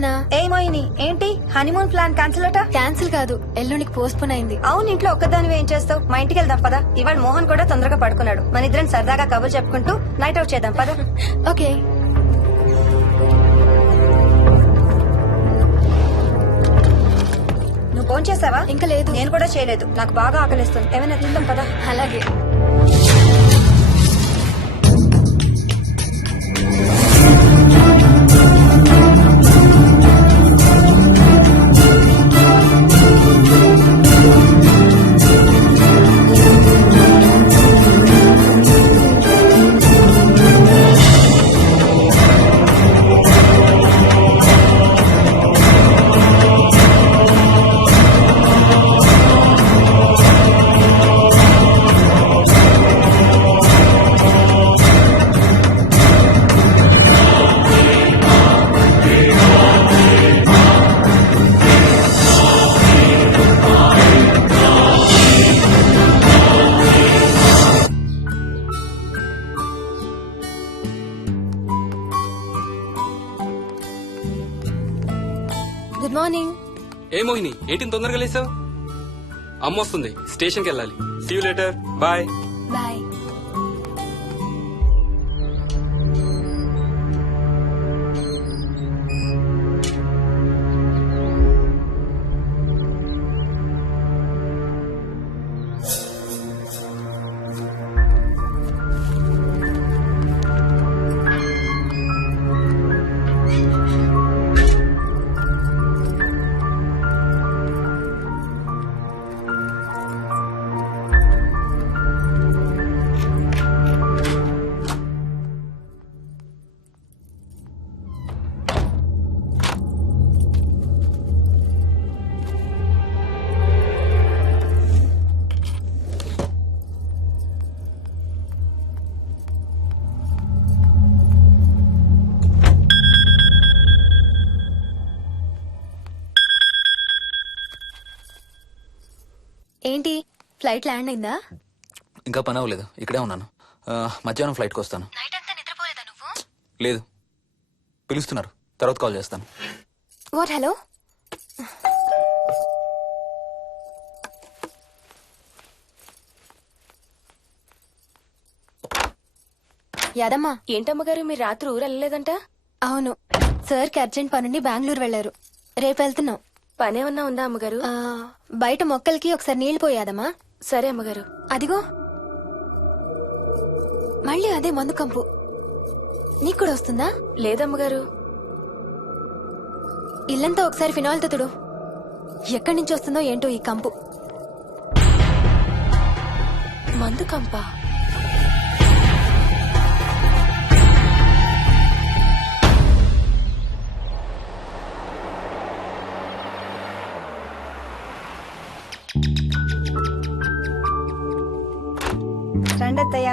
Swapna. ఏ మోహిని, ఏంటి హనీమూన్ ప్లాన్ క్యాన్సిల్ అట? క్యాన్సిల్ కాదు, ఎల్లుండికి పోస్ట్ పోన్ అయింది. అవును, ఇంట్లో ఒక్కదానివి ఏం చేస్తావు? మా ఇంటికి వెళ్దాం పదా. ఇవాళ మోహన్ కూడా తొందరగా పడుకున్నాడు. మన ఇద్దరం సరదాగా కబుర్లు చెప్పుకుంటూ నైట్ అవుట్ చేద్దాం పదా. ఓకే. నువ్వు ఫోన్ చేసావా? ఇంకా లేదు. నేను కూడా చేయలేదు. నాకు బాగా ఆకలిస్తుంది. ఏమైనా తిందాం పదా. అలాగే. Good morning. ఏ మోహిని, ఏంటి తొందరగా లేసావు? అమ్మ వస్తుంది, స్టేషన్కి వెళ్ళాలి. See you later. Bye. Bye. ఏంటి, ఫ్లైట్ ల్యాండ్ అయిందా? ఇంకా పని అవ్వలేదు, ఇక్కడే ఉన్నాను. మధ్యాహ్నం ఫ్లైట్కి వస్తాను. నైట్ అంతా నిద్రపోలేదా నువ్వు? లేదు, పిలుస్తున్నారు, తర్వాత కాల్ చేస్తాను. వాట్? హలో. యాదమ్మా. ఏంటమ్మగారు, మీరు రాత్రి ఊరు వెళ్ళలేదంట? అవును, సార్కి అర్జెంట్ పనుండి బెంగళూరు వెళ్లారు. రేపు వెళ్తున్నాం. పనేమన్నా ఉందా అమ్మగారు? బయట మొక్కలకి ఒకసారి నీళ్లు పోయాదమ్మా. సరే అమ్మగారు. అదిగో మళ్ళీ అదే మందు కంపు. నీకు కూడా వస్తుందా? లేదమ్మగారు. ఇల్లంతా ఒకసారి ఫినాయిల్ తో తుడు. ఎక్కడి నుంచి వస్తుందో ఏంటో ఈ కంపు. మందు కంప? రండి అత్తయ్య.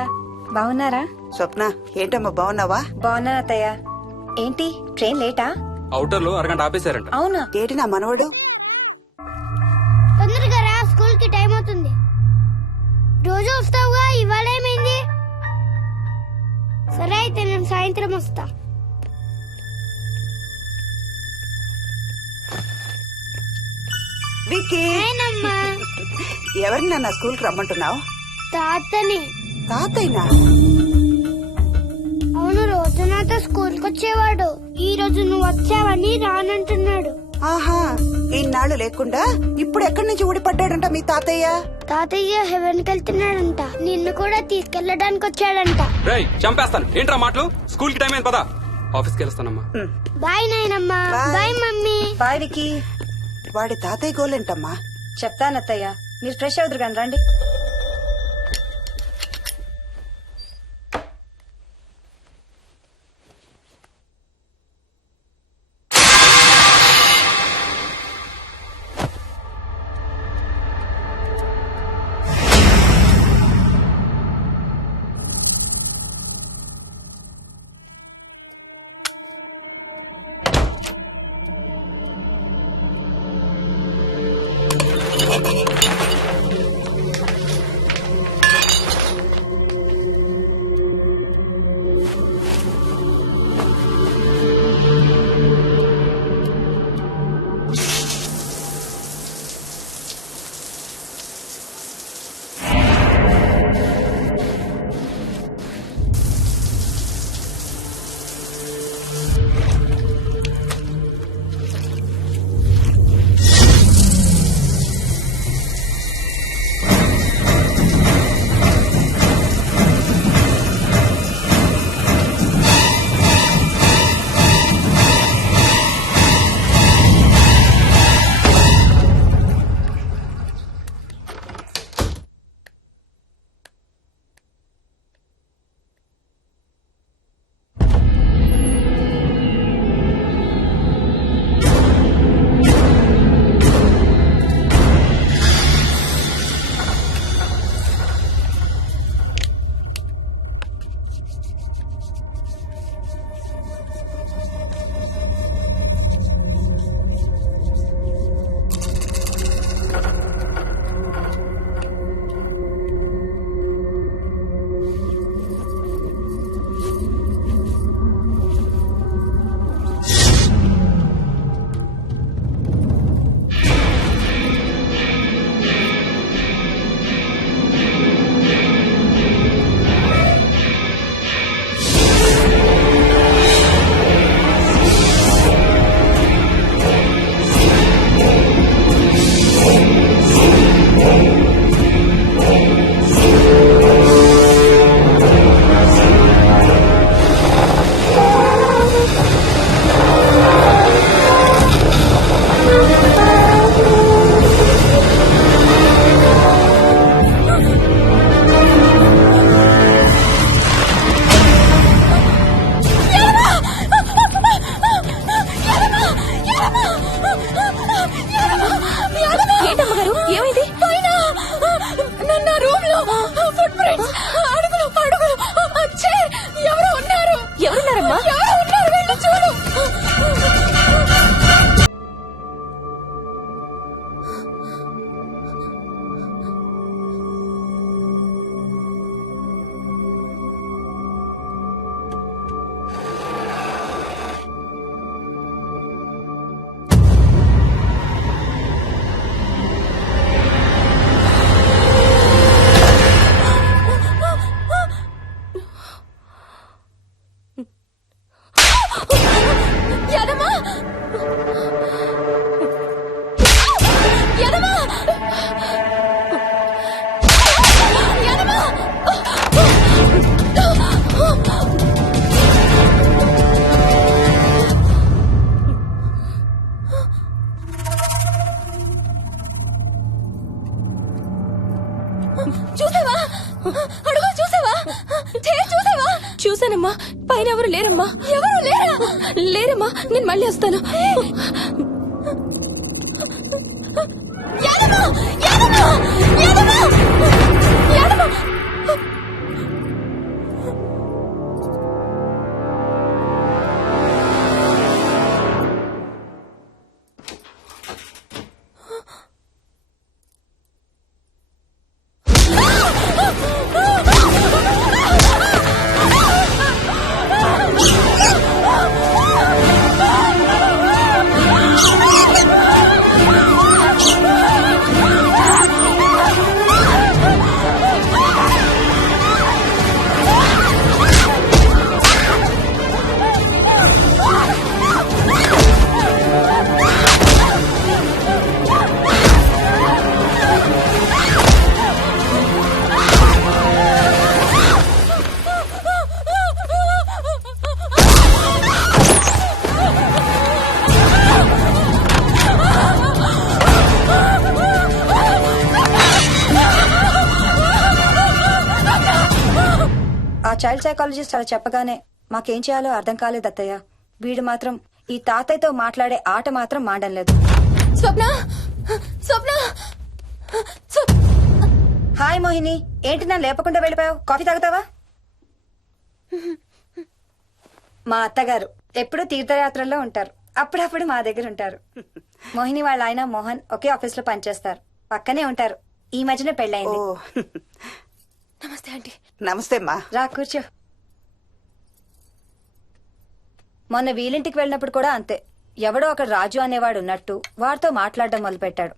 బాగున్నారా? స్వప్న, ఏంటమ్మా బాగున్నావా? బాగున్నాను అత్తయ్య. ఏంటి ట్రైన్ లేటా? అవుటర్ లో అరగంట ఆపేశారంట. అవునా? ఏంటి నా మనవడు? తొందరగా రా, స్కూల్ కి టైం అవుతుంది. రోజు వస్తావుగా, ఇవాళ ఏమైంది? సరే అయితే నేను సాయంత్రం వస్తా. విక్కీ, నేనమ్మా. ఎవరిని నా స్కూల్ కి రమ్మంటున్నావు? తాతని. తాతయ్యనా? అవును, రోజు నాతో స్కూల్ కి వచ్చేవాడు. ఈ రోజు నువ్వు వచ్చావని రానంటున్నాడు. ఆహా, ఇన్నాళ్ళు లేకుండా ఇప్పుడు ఎక్కడి నుంచి ఊడిపడ్డాడంట మీ తాతయ్య? తాతయ్య హెవెన్ కి వెళ్తున్నాడంట. నిన్ను కూడా తీసుకెళ్లడానికి వచ్చాడంట. రేయ్, చంపేస్తాను. ఏంట్రా మాటలు? స్కూల్ కి టైం అయింది, పదా. ఆఫీస్కి వెళ్తానమ్మా. బాయ్ నాయనమ్మా. Bye mummy. బాయ్ వికీ. వాడి తాతయ్య గోలేంటమ్మా? చెప్తానత్తయ్య, మీరు ఫ్రెష్ అవుతురు కానీ రండి. అడుగు చూసావా చూసావా? చూసానమ్మా. పైన ఎవరు లేరమ్మా. ఎవరు లేరా? లేరమ్మా. నేను మళ్ళీ వస్తాను. యాదమ్మ! యాదమ్మ! యాదమ్మ! యాదమ్మ! ఆ చైల్డ్ సైకాలజిస్ట్ అలా చెప్పగానే మాకేం చేయాలో అర్థం కాలేదు అత్తయ్య. వీడు మాత్రం ఈ తాతయ్యతో మాట్లాడే ఆట మాత్రం మాడడం లేదు. స్వప్న! స్వప్న! హాయ్ మోహిని, ఏంటి నన్ను లేపకుండా వెళ్ళిపోయావు? కాఫీ తాగుతావా? మా అత్తగారు ఎప్పుడు తీర్థయాత్రల్లో ఉంటారు, అప్పుడప్పుడు మా దగ్గర ఉంటారు. మోహిని వాళ్ళ ఆయన మోహన్ ఒకే ఆఫీస్ లో పనిచేస్తారు, పక్కనే ఉంటారు. ఈ మధ్యన పెళ్ళైంది. నమస్తే ఆంటీ. నమస్తే అమ్మా. రా కూర్చో. మొన్న వీలింటికి వెళ్ళినప్పుడు కూడా అంతే. ఎవడో ఒక రాజు అనేవాడు ఉన్నట్టు వాడితో మాట్లాడడం మొదలుపెట్టాడు.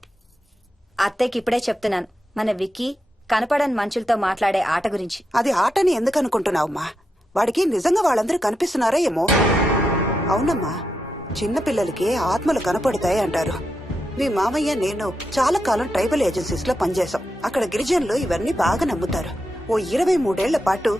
అత్తయ్యకి ఇప్పుడే చెప్తున్నాను, మన విక్కీ కనపడని మనుషులతో మాట్లాడే ఆట గురించి. అది ఆటని ఎందుకు అనుకుంటున్నావమ్మా? వాడికి నిజంగా వాళ్ళందరూ కనిపిస్తున్నారా ఏమో. అవునమ్మా, చిన్నపిల్లలకి ఆత్మలు కనపడతాయి అంటారు. మీ మామయ్య నేను చాలా కాలం ట్రైబల్ ఏజెన్సీస్ లో పనిచేశాం. అక్కడ గిరిజనులు ఇవన్నీ బాగా నమ్ముతారు. ఓ 23 ఏళ్ల పాటు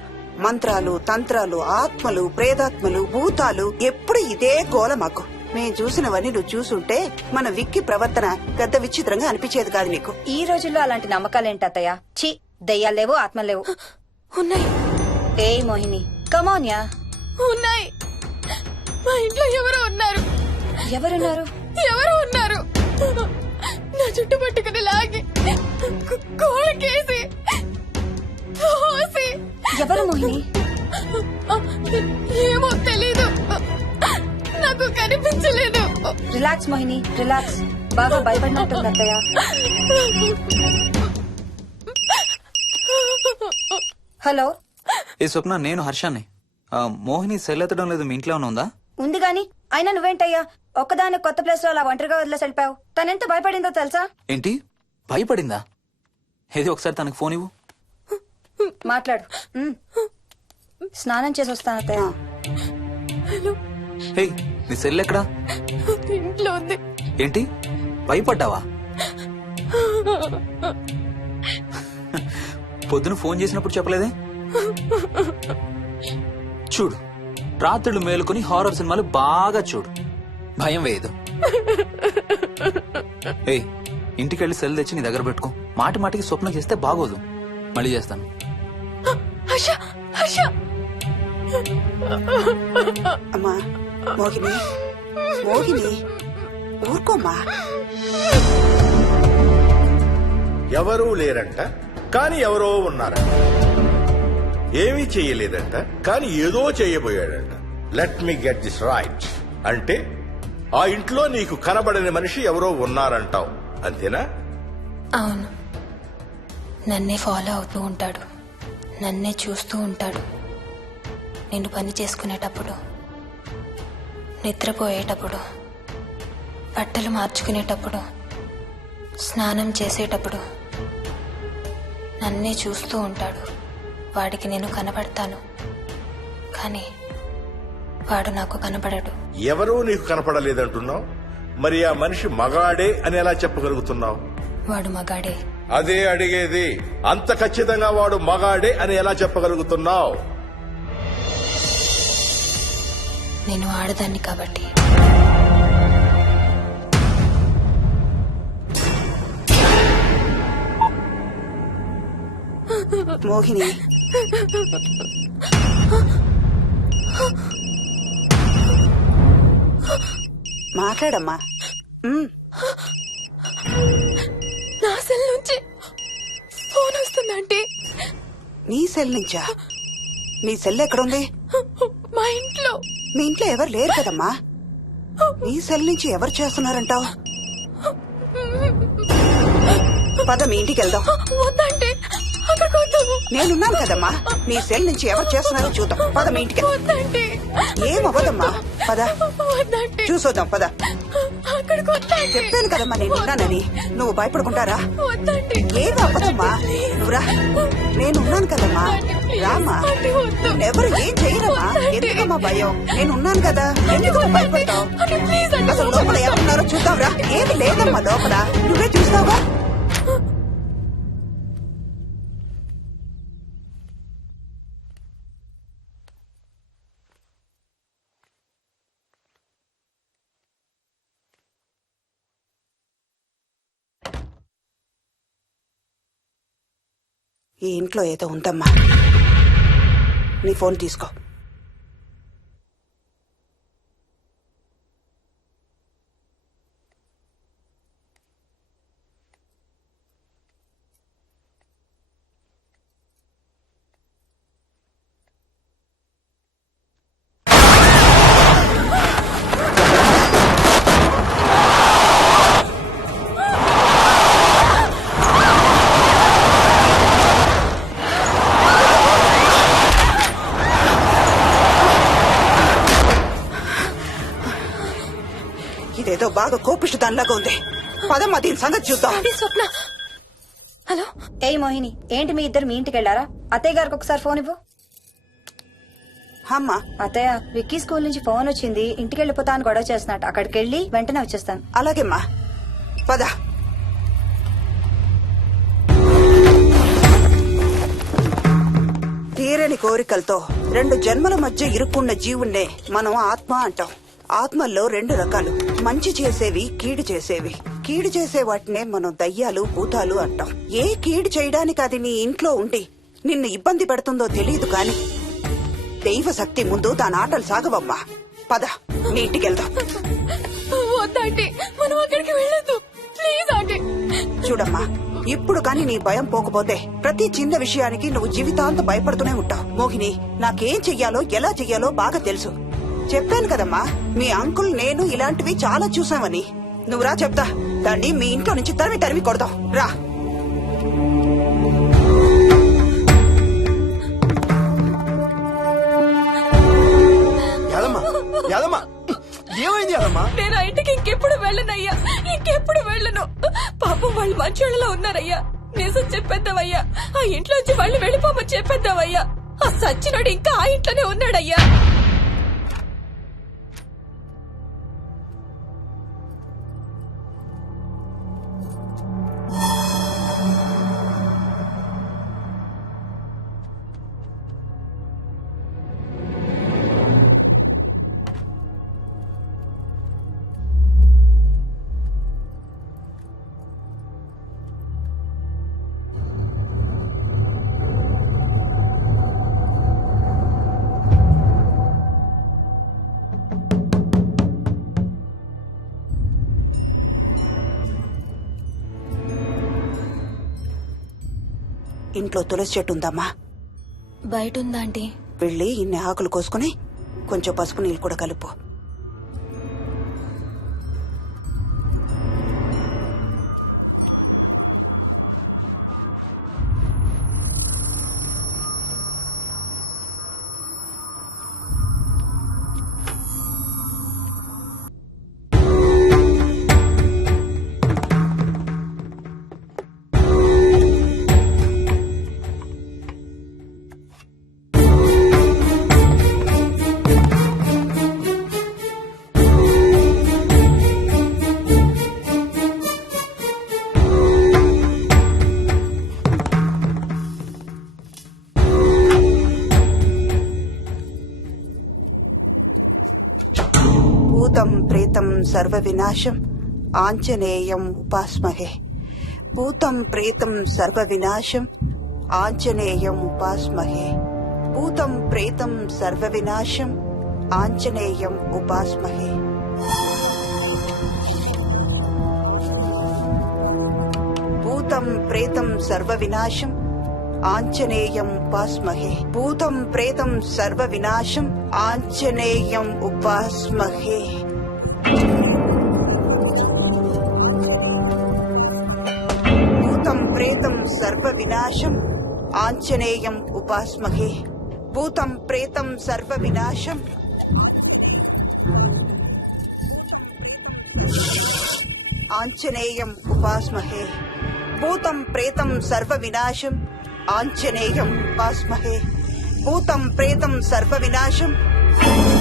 మంత్రాలు, తంత్రాలు, ఆత్మలు, ప్రేతాత్మలు, భూతాలు, ఎప్పుడు ఇదే గోల మాకు. మేం చూసినవన్నీ నువ్వు చూసుంటే మన విక్కీ ప్రవర్తన పెద్ద విచిత్రంగా అనిపించేది కాదు నీకు. ఈ రోజుల్లో అలాంటి నమ్మకాలేంటి అత్తయ్య? ఛీ, దెయ్యాలేవు, ఆత్మలేవు. ఉన్నాయి. ఏ మోహిని, కమోన్యా. ఉన్నాయి. మా ఇంట్లో ఎవరో ఉన్నారు. ఎవరున్నారు? ఎవరో ఉన్నారు. నా చుట్టు పట్టుకుని లాగి కోళ్ళకేసి ఎవరు మోహిని? ఏమో తెలీదు, నాకు కనిపించలేదు. Relax Mohini, relax. బాగా భయపడినట్టుంది అత్తయ్య. హలో. ఏ స్వప్న, నేను హర్షాన్ని. మోహిని సెల్ ఎత్తడం లేదు, మీ ఇంట్లో ఉందా? ఉంది గాని, అయినా నువ్వేంటయ్యా ఒక్కదాని కొత్త ప్లేస్ లో అలా ఒంటరిగా వదిలేసి వెళ్ళిపోయావు? తనెంత భయపడిందో తెలుసా? ఏంటి, భయపడిందా? ఏది ఒకసారి తనకు ఫోన్ ఇవ్వు. మాట్లాడు. స్నానం చేసి వస్తాను అత్తయ్య. హే, నీ సెల్ ఎక్కడా? ఇంట్లో ఉంది. ఏంటి, భయపడ్డావా? పొద్దున ఫోన్ చేసినప్పుడు చెప్పలేదే? చూడు, రాత్రులు మేలుకొని హారర్ సినిమాలు బాగా చూడు, భయం వేయదు. ఏయ్, ఇంటికెళ్ళి సెల్ తెచ్చి నీ దగ్గర పెట్టుకో. మాటి మాటికి స్వప్నం చేస్తే బాగోదు. మళ్ళీ చేస్తాను. అమ్మా మోహిని, మోహిని ఊరుకోమ్మా. ఎవరూ లేరంట, కానీ ఎవరో ఉన్నారంట. ఏమీ చెయ్యలేదంట, కానీ ఏదో చెయ్యబోయాడంట. Let me get this right. అంటే ఆ ఇంట్లో నీకు కనబడని మనిషి ఎవరో ఉన్నారంటావు, అంతేనా? అవును, నన్నే ఫాలో అవుతూ ఉంటాడు, నన్నే చూస్తూ ఉంటాడు. నేను పని చేసుకునేటప్పుడు, నిద్రపోయేటప్పుడు, బట్టలు మార్చుకునేటప్పుడు, స్నానం చేసేటప్పుడు నన్నే చూస్తూ ఉంటాడు. వాడికి నేను కనపడతాను, కానీ వాడు నాకు కనపడడు. ఎవరూ నీకు కనపడలేదంటున్నావు, మరి ఆ మనిషి మగాడే అని ఎలా చెప్పగలుగుతున్నావు? వాడు మగాడే. అదే అడిగేది, అంత ఖచ్చితంగా వాడు మగాడే అని ఎలా చెప్పగలుగుతున్నావు? నేను ఆడదాన్ని కాబట్టి. మోహిని మాట్లాడమ్మా. నా సెల్ నుంచి ఫోన్ వస్తుందంటే నీ సెల్ నుంచా? నీ సెల్ ఎక్కడుంది? మా ఇంట్లో. మీ ఇంట్లో ఎవరు లేరు కదమ్మా. నీ సెల్ నుంచి ఎవరు చేస్తున్నారంటావు? పద మీ ఇంటికి వెళ్దాం. వద్దంటే అక్కడికి వద్దాము. నేనున్నాను కదమ్మా. నీ సెల్ నుంచి ఎవరు చేస్తున్నారో చూద్దాం. పద మీ ఇంటికి. వద్దంటే ఏమవ్వదమ్మా, పద వద్దంటే చూసొద్దాం. పద. అక్కడికి వద్దంటే. చెప్పాను కదమ్మా నేనున్నానని. నువ్వు భయపడుకుంటారా? వద్దంటే ఏమి అవ్వదమ్మా, నువ్వురా. నేనున్నాను కదమ్మా, రామా. ఎవరు ఏం చెయ్యరమ్మా. ఎందుకమ్మా భయం? నేనున్నాను కదా, ఎందుకు భయపడతావు? అసలు లోపల ఎవరున్నారో చూద్దాంరా. ఏమి లేదమ్మా లోపల, నువ్వే చూస్తావా? ఈ ఇంట్లో ఏదో ఉందమ్మా. నీ ఫోన్ తీసుకో. ఇదేదో బాగా కోపిష్టి దానిలాగా ఉంది. పదమ్మా దీని సంగతి చూద్దాం. స్వప్న. హలో. ఏయ్ మోహిని, ఏంటి మీ ఇద్దరు మీ ఇంటికి వెళ్ళారా? అత్తయ్య గారికి ఒకసారి ఫోన్ ఇవ్వు. అమ్మా. అత్తయ్య, విక్కీ స్కూల్ నుంచి ఫోన్ వచ్చింది. ఇంటికి వెళ్ళిపోతా అని గొడవ చేస్తున్నట్టు. అక్కడికి వెళ్ళి వెంటనే వచ్చేస్తాను. అలాగేమ్మా, పద. తీరని కోరికలతో 2 జన్మల మధ్య ఇరుక్కున్న జీవుణ్ణే మనం ఆత్మ అంటాం. ఆత్మల్లో 2 రకాలు, మంచి చేసేవి, కీడు చేసేవి. కీడు చేసే వాటినే మనం దయ్యాలు, భూతాలు అంటాం. ఏ కీడు చేయడానికి అది నీ ఇంట్లో ఉండి నిన్ను ఇబ్బంది పెడుతుందో తెలియదు కాని దైవ శక్తి ముందు దాని ఆటలు సాగవమ్మా. పద నీ ఇంటికి వెళ్దాం. వద్దంటే మనం అక్కడికి వెళ్ళొద్దు. ప్లీజ్ అంటే. చూడమ్మా, ఇప్పుడు కాని నీ భయం పోకపోతే ప్రతి చిన్న విషయానికి నువ్వు జీవితాంతం భయపడుతూనే ఉంటావు. మోహిని, నాకేం చెయ్యాలో ఎలా చెయ్యాలో బాగా తెలుసు. చెప్పాను కదమ్మా, మీ అంకుల్ నేను ఇలాంటివి చాలా చూసామని. నువ్వు రా చెప్తా. దాన్ని మీ ఇంట్లో నుంచి తరిమి కొడదాం. రా. ఏమైంది యాదమ్మా? నేను ఆ ఇంటికి ఇంకెప్పుడు వెళ్ళనయ్యా. ఇంకెప్పుడు వెళ్ళను. పాపం వాళ్ళు మంచోళ్ళలో ఉన్నారయ్యా. నిజం చెప్పేద్దామయ్యా. ఆ ఇంట్లోంచి వాళ్ళు వెళ్ళిపోమని చెప్పేద్దామయ్యా. ఆ సచ్చినాడు ఇంకా ఆ ఇంట్లోనే ఉన్నాడయ్యా. ఇంట్లో తులసి చెట్టు ఉందమ్మా. బయట ఉందా ఆంటీ? వెళ్ళి ఇన్ని ఆకులు కోసుకుని కొంచెం పసుపు నీళ్ళు కూడా కలుపు. భూతం ప్రేతం సర్వ వినాశం ఆంజనేయం ఉపాస్మహే. భూతం ప్రేతం సర్వ వినాశం ఆంజనేయం ఉపాస్మహే భూతం ప్రేతం సర్వ వినాశం ఆంజనేయం ఉపాస్మహే భూతం ప్రేతం సర్వ వినాశం ఆంజనేయం ఉపాస్మహే భూతం ప్రేతం సర్వ వినాశం ఆంజనేయం ఉపాస్మహే భూతం ప్రేతం సర్వ వినాశం ఆంజనేయం ఉపాస్మహే భూతం ప్రేతం సర్వ వినాశం ఆంజనేయం ఉపాస్మహే భూతం ప్రేతం సర్వ వినాశం ఆంజనేయం ఉపాస్మహే భూతం ప్రేతం సర్వ వినాశం ఆంజనేయం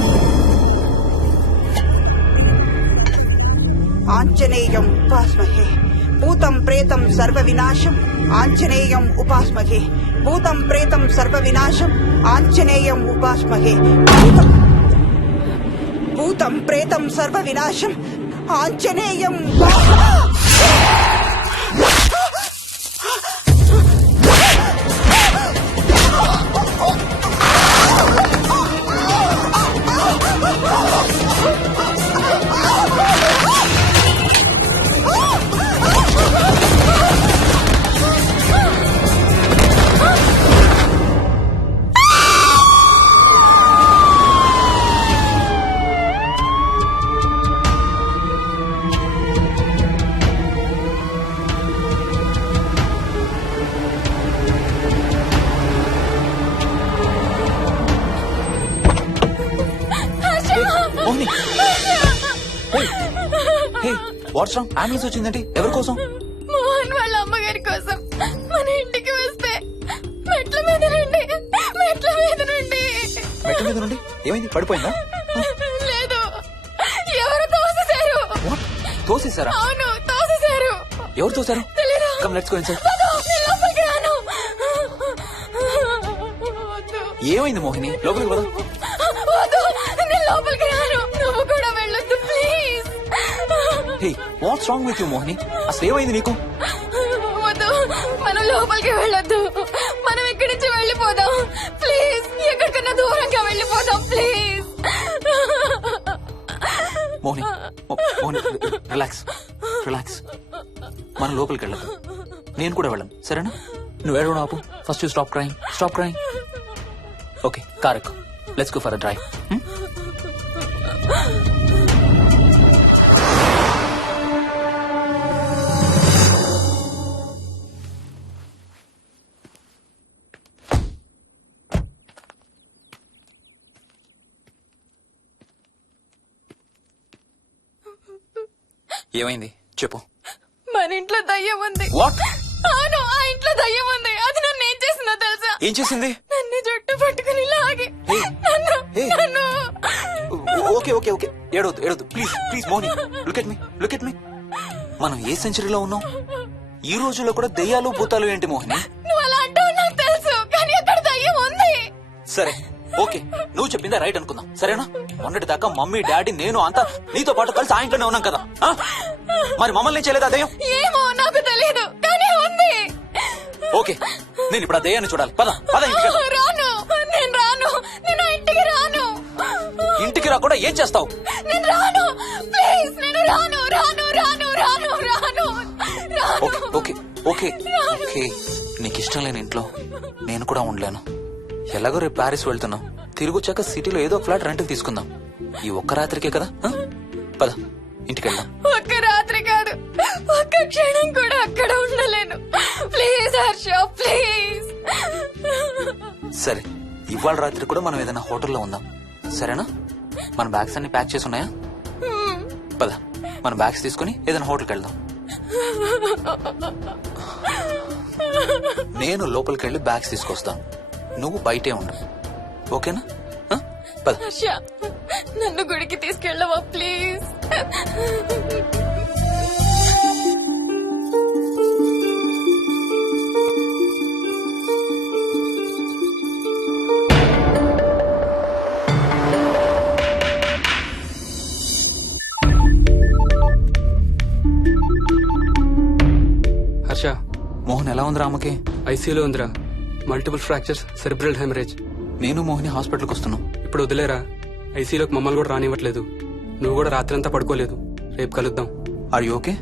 ఉపాస్మహే భూతం ప్రేతం సర్వ వినాశం ఆంజనేయం ఉపాస్మహే భూతం ప్రేతం సర్వ వినాశం ఆంజనేయం ఉపాస్మహే భూతం ప్రేతం సర్వ వినాశం Anjaneyam Mohini what's wrong ambulance వచ్చిందంటే ఎవరి కోసం మోహన్ వాళ్ళ అమ్మగారి కోసం మన ఇంటికి వస్తే మెట్ల మీద నుండి మెట్ల మీద నుండి ఏమైంది పడిపోయిందా లేదు ఎవరు తోసేశారు What? తోసేశారా అవును తోసేశారు ఎవరు తోసారు తెలీదు. కమ్ లెట్స్ గో ఇన్సైడ్ నేను లోపలికి రాను వద్దు. ఏమైంది మోహిని లోపలికి పద వద్దు నేను లోపలికి రాను నువ్వు కూడా వెళ్ళొద్దు please hey what's wrong with you Mohini అసలు ఏమైంది నీకు వద్దు మనం లోపలికి వెళ్ళొద్దు మనం ఇక్కడి నుంచి వెళ్ళిపోదాం ప్లీజ్ ఎక్కడికన్నా దూరంగా వెళ్ళిపోదాం please Mohini Mohini relax relax మనం లోపలికి వెళ్ళదు నేను కూడా వెళ్ళను సరేనా నువ్వు ఏడవడం ఆపు first you stop crying okay car ఎక్కు let's go for a drive ఏమైంది చెప్పు మన ఇంట్లో దయ్యం ఉంది వాట్ అవును ఆ ఇంట్లో దయ్యం ఉంది అది నన్ను ఏం చేసిందో తెలుసా ఏం చేసింది నన్ను జుట్టు పట్టుకుని లాగి Hey. నన్ను Hey. నన్ను ఓకే ఏడవద్దు please Moni look at me మనం ఏ సెంచరీలో ఉన్నాం ఈ రోజుల్లో కూడా దెయ్యాలు భూతాలు ఏంటి మోహిని నువ్వు అలా అంటావు నాకు తెలుసు కానీ అక్కడ దయ్యం ఉంది సరే ఓకే నువ్వు చెప్పిందే రైట్ అనుకుందాం సరేనా మొన్నటి దాకా మమ్మీ డాడీ నేను అంతా నీతో పాటు కలిసి ఆ ఇంట్లోనే ఉన్నాం కదా ఆ? మరి మమ్మల్ని ఏం చేయలేదా దెయ్యం ఏమో నాకు తెలియదు కానీ ఉంది ఓకే నేను ఇప్పుడు ఆ దెయ్యాన్ని చూడాలి పద ఇంటికి వెళ్దాం. రాను నేను ఆ ఇంటికి రాను ఇంటికి రాకుండా ఏం చేస్తావు నేను రాను ప్లీజ్ నేను రాను ఓకే నీకు ఇష్టం లేని ఇంట్లో నేను కూడా ఉండలేను ఎలాగో రేపు ప్యారిస్ వెళ్తున్నాం తిరిగి వచ్చాక సిటీలో ఏదో ఫ్లాట్ రెంట్కి తీసుకుందాం ఈ ఒక్క రాత్రికే కదా ఆ? పద ఇంటికి వెళ్దాం ఒక్క రాత్రి కాదు ఒక్క క్షణం కూడా అక్కడ ఉండలేను ప్లీజ్ హర్ష ప్లీజ్ సరే ఇవాళ రాత్రి కూడా మనం ఏదైనా హోటల్లో ఉందాం సరేనా మన బ్యాగ్స్ అన్ని ప్యాక్ చేసి ఉన్నాయా పద మన బ్యాగ్స్ తీసుకుని ఏదైనా హోటల్కి వెళ్దాం నేను లోపలికి వెళ్ళి బ్యాగ్స్ తీసుకొస్తాను నువ్వు బయటే ఉండు ఓకేనా ఆ? పద హర్ష నన్ను గుడికి తీసుకెళ్ళవా ప్లీజ్ హర్ష మోహన్ ఎలా ఉంది రామకి ఐసీయూలో ఉందిరా మల్టిపుల్ ఫ్రాక్చర్స్, సెరిబ్రల్ హెమరేజ్. నేను మోహిని హాస్పిటల్కి వస్తున్నాం. ఇప్పుడు వదిలేరా, ఐసీలోకి మమ్మల్ని కూడా రానివ్వట్లేదు. నువ్వు కూడా రాత్రంతా పడుకోలేదు. రేపు కలుద్దాం. Are you okay?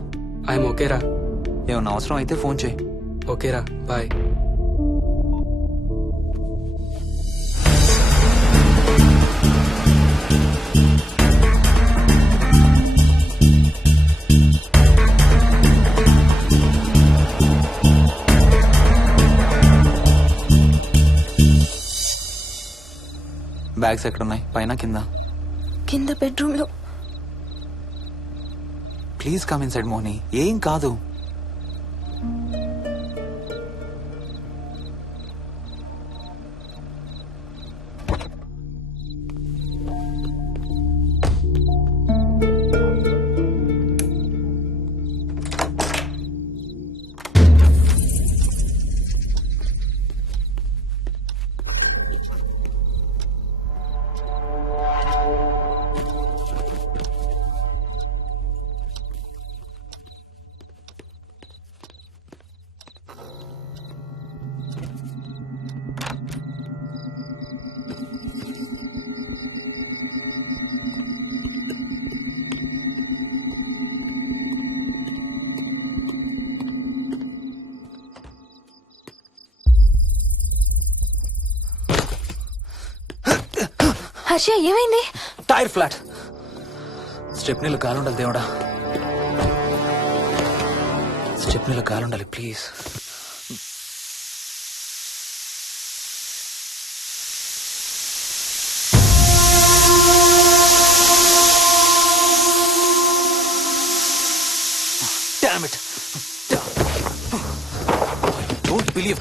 ఐఎమ్ ఓకేరా. ఏమన్నా అవసరం అయితే ఫోన్ చేయి. ఓకేరా, బాయ్. బ్యాగ్స్ ఎక్కడున్నాయి? పైన కింద? కింద బెడ్రూమ్ లో. Please come inside Mohini. ఏం కాదు. హర్ష, ఏమైంది? Tyre flat. స్టెప్నీలో కాలుండాలి దేవుడా. స్టెప్నీలో కాలుండాలి please. Damn it. I don't believe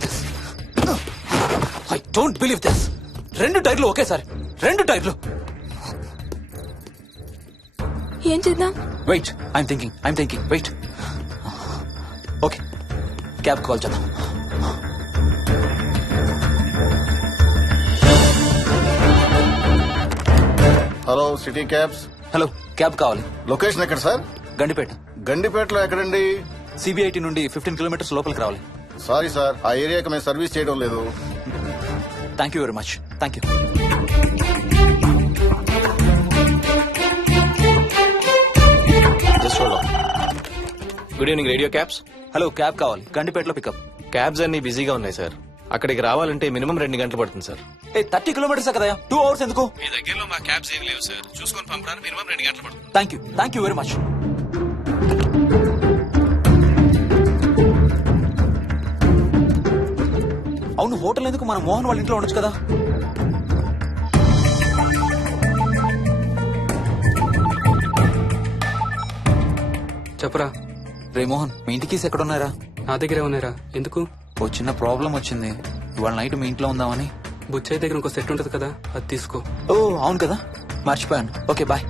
this. 2 టైర్లు ఒకేసారి. 2 టైర్లు. ఏం చేద్దాం? Wait, I'm thinking. Wait. Okay, cab call చేద్దాం. Hello, city cabs. Hello, cab కావాలి. లొకేషన్ ఎక్కడ సార్? గండిపేట. గండిపేటలో ఎక్కడండి? సిబిఐటి నుండి 15 కిలోమీటర్స్ లోపలికి రావాలి. సారీ సార్, ఆ ఏరియాకి మేము సర్వీస్ చేయడం లేదు. Thank you very much. Thank you. Good evening radio cabs. Hello, cab కావాలి. గండిపేటలో పికప్. క్యాబ్స్ అన్ని బిజీగా ఉన్నాయి సార్. అక్కడికి రావాలంటే మినిమం 2 గంటలు పడుతుంది సార్. 30 కిలోమీటర్స్ కదా, 2 అవర్స్ ఎందుకు? మీ దగ్గరలో మా క్యాబ్స్ ఏం లేవు సార్. చూసుకొని పంపడానికి మినిమం 2 గంటలు పడుతుంది. Thank you very much. అవును, హోటల్ ఎందుకు? మన మోహన్ వాళ్ళ ఇంట్లో ఉండొచ్చు కదా. చెప్పరా. రే మోహన్, మీ ఇంటికి ఎక్కడ ఉన్నారా? నా దగ్గరే ఉన్నారా. ఎందుకు? ఓ చిన్న ప్రాబ్లం వచ్చింది. ఇవాళ నైట్ మీ ఇంట్లో ఉందామని. బుచ్చయ్య దగ్గర ఇంకో సెట్ ఉంటది కదా, అది తీసుకో. ఓ అవును కదా, మర్చిపోయాను. Okay, bye.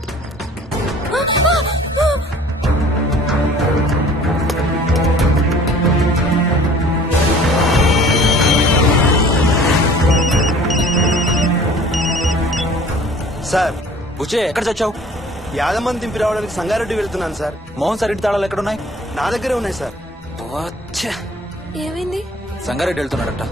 సార్, బుచ్చయ్య ఎక్కడ చచ్చావు? యాదమ్మని దింపి రావడానికి సంగారెడ్డి వెళ్తున్నాను సార్. మోహన్ సార్ ఇంటి తాళాలు ఎక్కడున్నాయి? నా దగ్గరే ఉన్నాయి సార్. ఏమైంది? సంగారెడ్డి వెళ్తున్నాడట.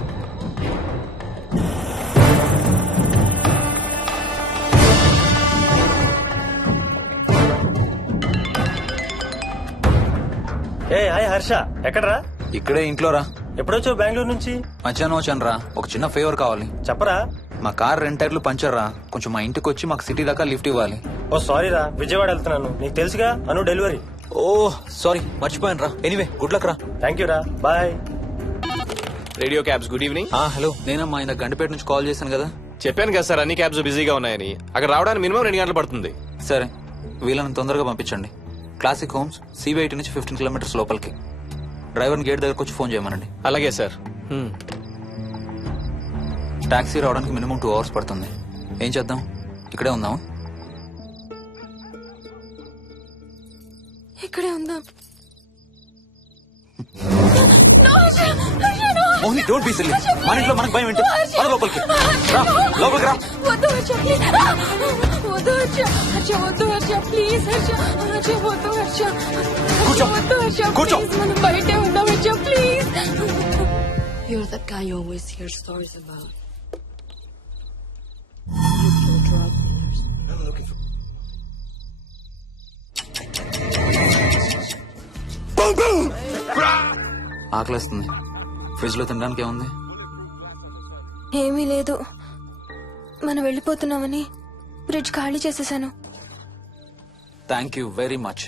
హాయ్ హర్ష, ఎక్కడరా? ఇక్కడే ఇంట్లో రా. ఎప్పుడొచ్చావు బెంగళూరు నుంచి? మధ్యాహ్నం వచ్చాను రా. ఒక చిన్న ఫేవర్ కావాలి. చెప్పరా. మా కార్ 2 టైర్లు పంచర్ రా. కొంచెం మా ఇంటికి వచ్చి మాకు సిటీ దాకా లిఫ్ట్ ఇవ్వాలి. ఓ సారీ రా, విజయవాడ వెళ్తున్నాను. నీకు తెలుసుగా, అను డెలివరీ. ఓ సారీ, మర్చిపోయాను రా. ఎనీవే, గుడ్ లక్ రా. థ్యాంక్ యూ రా, bye. Radio cabs, good evening. Hello, నేనమ్మా ఆయన గండిపేట నుంచి కాల్ చేశాను కదా. చెప్పాను కదా సార్, అన్ని క్యాబ్స్ బిజీగా ఉన్నాయని. అక్కడ రావడానికి మినిమం 2 గంటలు పడుతుంది. సరే, వీళ్ళని తొందరగా పంపించండి. క్లాసిక్ హోమ్స్, సిబిఐటి నుంచి 15 కిలోమీటర్స్ లోపలికి. డ్రైవర్ని గేట్ దగ్గరకు వచ్చి ఫోన్ చేయమనండి. అలాగే సార్. టాక్సీ రావడానికి మినిమం 2 అవర్స్ పడుతుంది. ఏం చేద్దాం? ఇక్కడే ఉందాం. ఇక్కడే ఉందాం. Mohini, don't be silly. మన ఇంట్లో మనకు భయం ఏంటి? పద లోపలికి రా. లోపలికి రా. వద్దు హర్ష, ప్లీజ్. వద్దు హర్ష. హర్ష, వద్దు హర్ష, ప్లీజ్ హర్ష. హర్ష, వద్దు హర్ష. కూర్చో. వద్దు హర్ష, కూర్చో. ప్లీజ్. మనం బయటే ఉందాం Harsha, please. You're that guy you always hear stories about. ఆకలేస్తుంది. ఫ్రిడ్జ్ లో తినడానికి ఏముంది? ఏమీ లేదు. మనం వెళ్ళిపోతున్నామని ఫ్రిడ్జ్ ఖాళీ చేసేసాను. Thank you very much.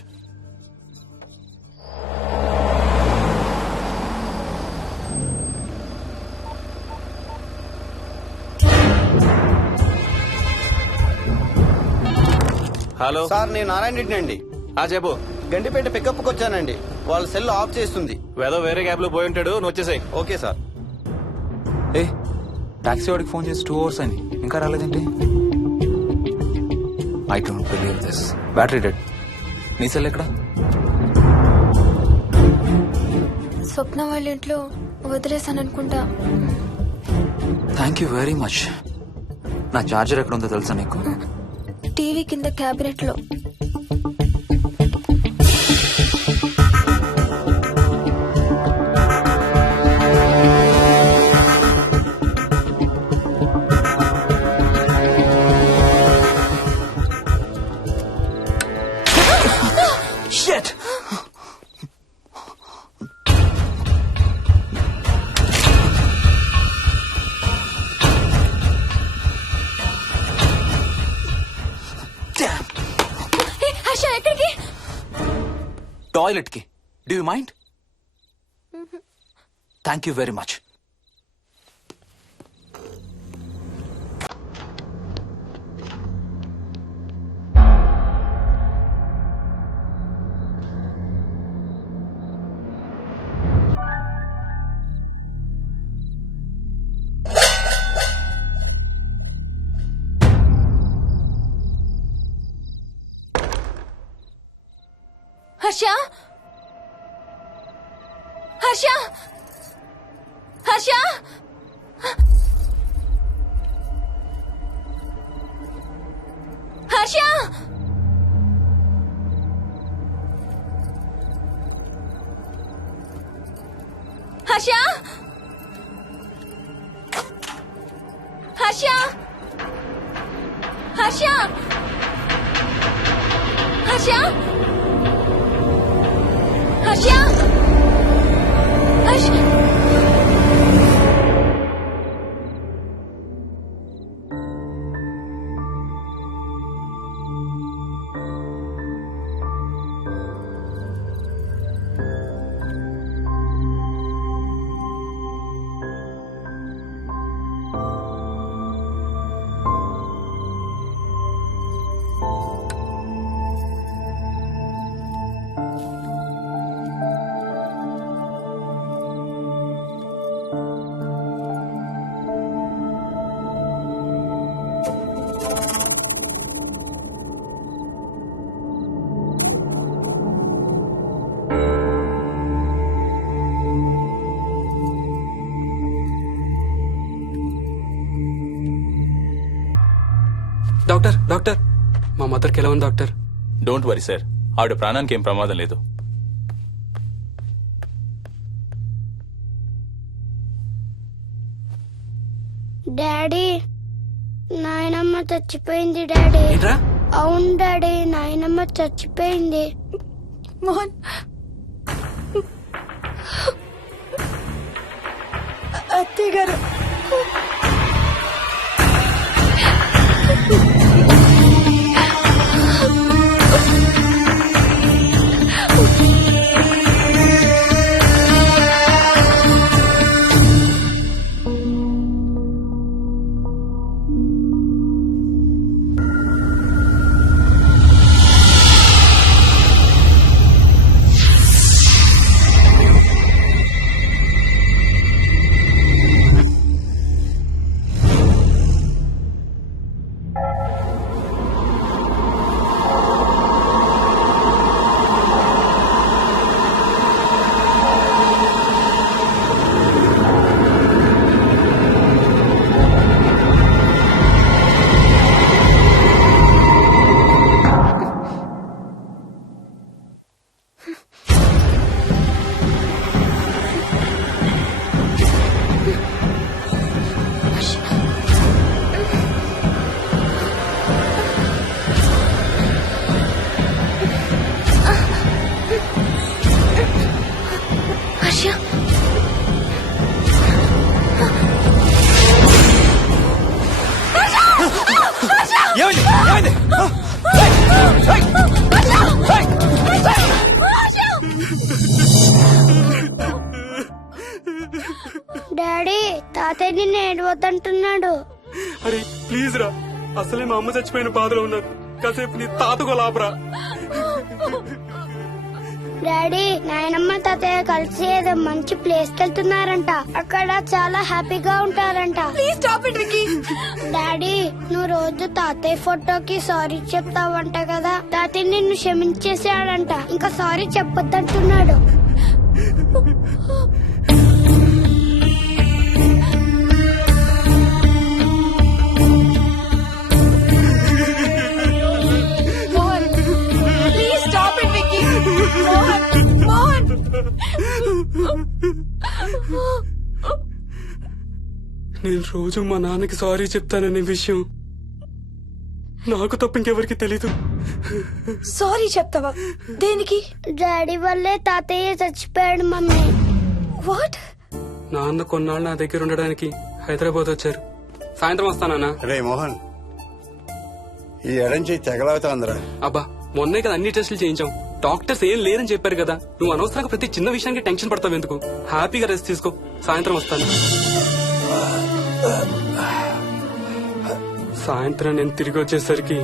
Hello sir, నేను నారాయణ రెడ్డి అండి. చెప్పు. గండిపేట పికప్ కి వచ్చానండి. వాళ్ళ సెల్ ఆఫ్ చేస్తుంది. వేదో వేరే క్యాబ్ లో పోయి ఉంటాడు, నువ్వు వచ్చేసాయి. Okay sir. ఏ టాక్సీ వాడికి ఫోన్ చేసి 2 hours అని ఇంకా రాలేదేంటి? I don't believe this. Battery dead. నీ సెల్ ఎక్కడ? స్వప్న వాళ్ళ ఇంట్లో వదిలేసాను అనుకుంటా. Thank you very much. నా చార్జర్ ఎక్కడ ఉందో తెలుసా నీకు? టీవీ కింద క్యాబినెట్ లో. Shit! హర్ష ఎక్కడికి? టాయిలెట్ కి. Do you mind? Thank you very much. Harsha Harsha Harsha Harsha Harsha Harsha Harsha Harsha Harsha Harsha doctor doctor మా మదర్కి ఎలా ఉంది డాక్టర్? డోంట్ వరీ సార్, ఆవిడ ప్రాణానికి ఏం ప్రమాదం లేదు. డాడీ, నాయనమ్మ చచ్చిపోయింది డాడీ. ఏంట్రా? అవును డాడీ, నాయనమ్మ చచ్చిపోయింది. మోహన్ అత్తయ్య గారు హర్ష డాడీ తాతయ్య నిన్ను ఏడవద్దంటున్నాడు. అరే ప్లీజ్ రా, అసలే మా అమ్మ చచ్చిపోయిన బాధలో ఉన్నారు. కాసేపు నీ తాతకు లాపరా. డాడీ నాయనమ్మ తాతయ్య కలిసి ఏదో మంచి ప్లేస్ కి వెళ్తున్నారంట. అక్కడ చాలా హ్యాపీగా ఉంటారంట. డాడీ నువ్వు రోజు తాతయ్య ఫోటోకి సారీ చెప్తావంట కదా. తాతయ్య నిన్ను క్షమించేసాడంట. ఇంకా సారీ చెప్పొద్దంటున్నాడు. నేను రోజు మా నాన్నకి సారీ చెప్తాననే విషయం నాకు తప్ప ఇంకెవరికి తెలీదు. సారీ చెప్తావా? దేనికి? డాడీ వల్లే తాతయ్య చచ్చిపోయాడు మమ్మీ. వాట్? నాన్న కొన్నాళ్ళు నా దగ్గర ఉండడానికి హైదరాబాద్ వచ్చారు. సాయంత్రం వస్తానా? రే మోహన్, ఈ ఎడం చేయి తెగలవుతాందిరా. అబ్బా మొన్నే కదా అన్ని టెస్టులు చేయించాం. డాక్టర్స్ ఏం లేరని చెప్పారు కదా. నువ్వు అనవసరంగా ప్రతి చిన్న విషయానికి టెన్షన్ పడతావు ఎందుకు? హ్యాపీగా రెస్ట్ తీసుకో. సాయంత్రం వస్తాను. సాయంత్రం నేను తిరిగి వచ్చేసరికి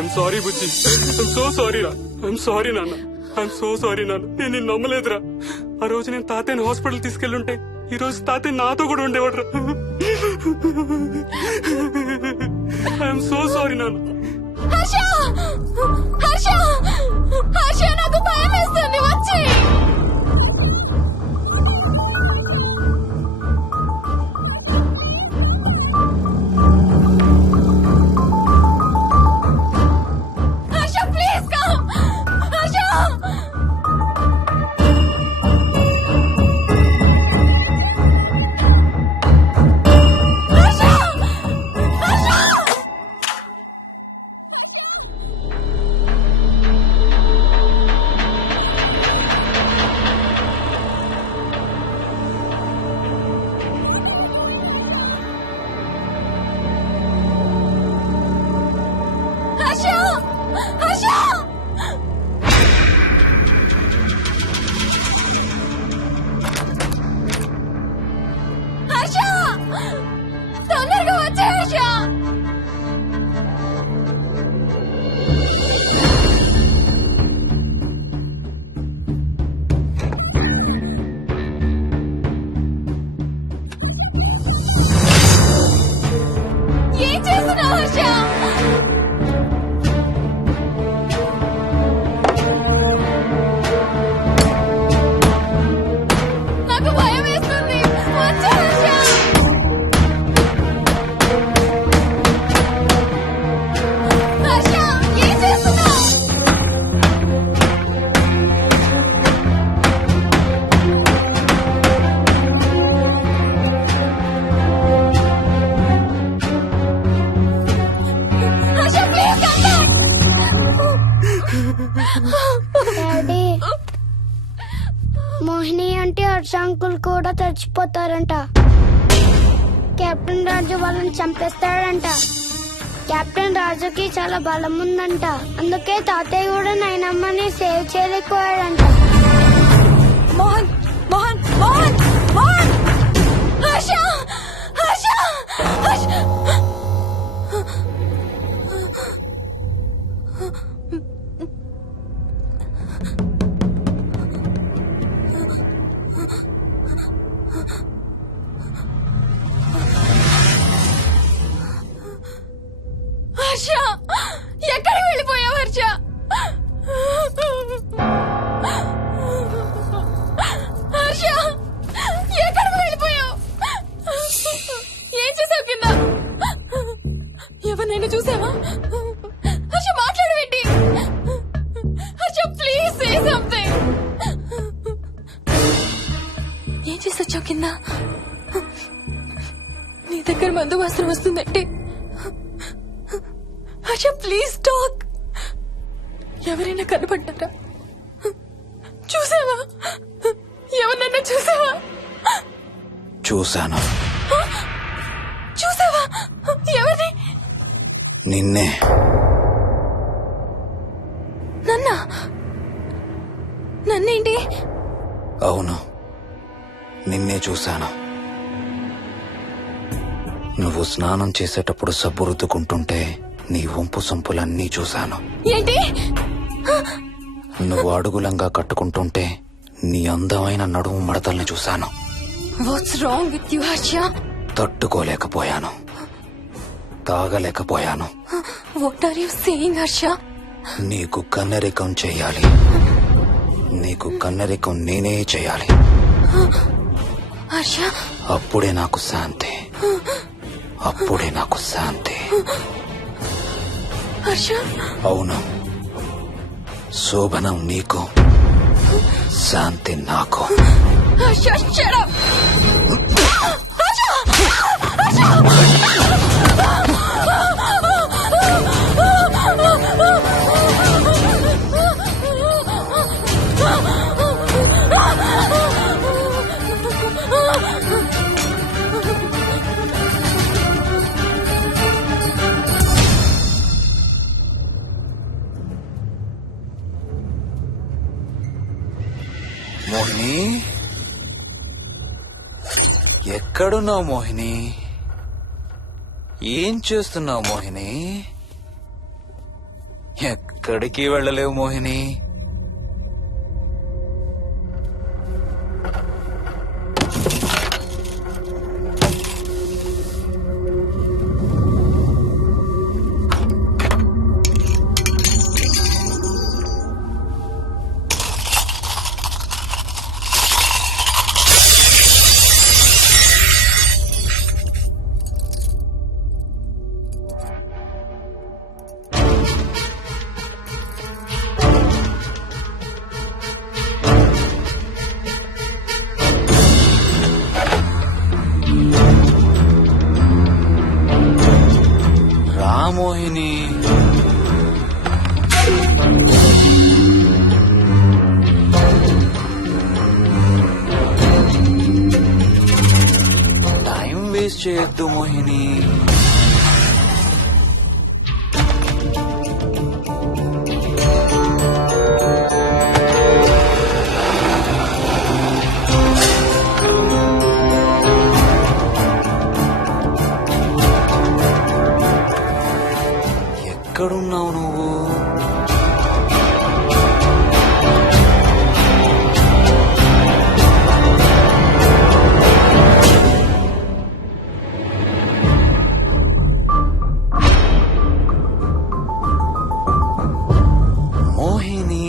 I'm sorry Bujji. I'm so sorry రా. ఐఎమ్ సారీ నాన్న. ఐఎమ్ సో సారీ నాన్న. నేను నిన్ను నమ్మలేదురా. ఆ రోజు నేను తాతయ్యని హాస్పిటల్ తీసుకెళ్లుంటే ఈ రోజు తాతయ్య నాతో కూడా ఉండేవాడు రా. ఐఎమ్ సో సారీ నాన్న. హర్ష హర్ష హర్ష నాకు భయం వేస్తుంది. వచ్చి తొందరగా వచ్చే హర్ష. ఏం చేస్తున్నావు హర్ష? నాకు భయం వేస్తుంది. వచ్చే హర్ష. హర్ష ఏం చేస్తున్నావు? Harsha please come back. Daddy Mohini అంటే హర్ష అంకుల్ కూడా చచ్చిపోతారంట. కెప్టెన్ రాజు వాళ్ళని చంపేస్తాడంట. కెప్టెన్ రాజుకి చాలా బలం ఉందంట. అందుకే తాతయ్య కూడా నాయనమ్మని సేవ్ చేయలేకపోయాడంట. మోహన్ మోహన్ మోహన్ మోహన్ హర్ష హర్ష హర్ష. మంచం కింద నీ దగ్గర మందు వాసన వస్తుందంటే హర్ష ప్లీజ్ టాక్. ఎవరైనా కనపడ్డారా? చూసావా? ఎవరన్నా చూసావా? చూశాను. చూసావా? ఎవరిని? నిన్నే. నన్నేంటి? అవును, నిన్నే చూశాను. నువ్వు స్నానం చేసేటప్పుడు సబ్బు రుద్దుకుంటుంటే నీ వంపు సొంపులన్నీ చూశాను. ఏంటి? నువ్వు అడుగులంగా కట్టుకుంటుంటే నీ అందమైన నడుము మడతల్ని చూశాను. What's wrong with you Harsha? తట్టుకోలేకపోయాను, తాగలేకపోయాను. What are you saying Harsha? నీకు కన్నరికం చెయ్యాలి. నీకు కన్నరికం నేనే చేయాలి. హర్ష, అప్పుడే నాకు శాంతి. అప్పుడే నాకు శాంతి. హర్ష, అవును, శోభనం నీకు, శాంతి నాకు. Harsha, shut up! మోహిని, ఎక్కడున్నావు మోహిని? ఏం చేస్తున్నావు మోహిని? ఎక్కడికి వెళ్ళలేవు మోహిని. మోహిని, టైం వేస్ట్ చేయొద్దు మోహిని. ఎక్కడున్నావు నువ్వు? మోహిని,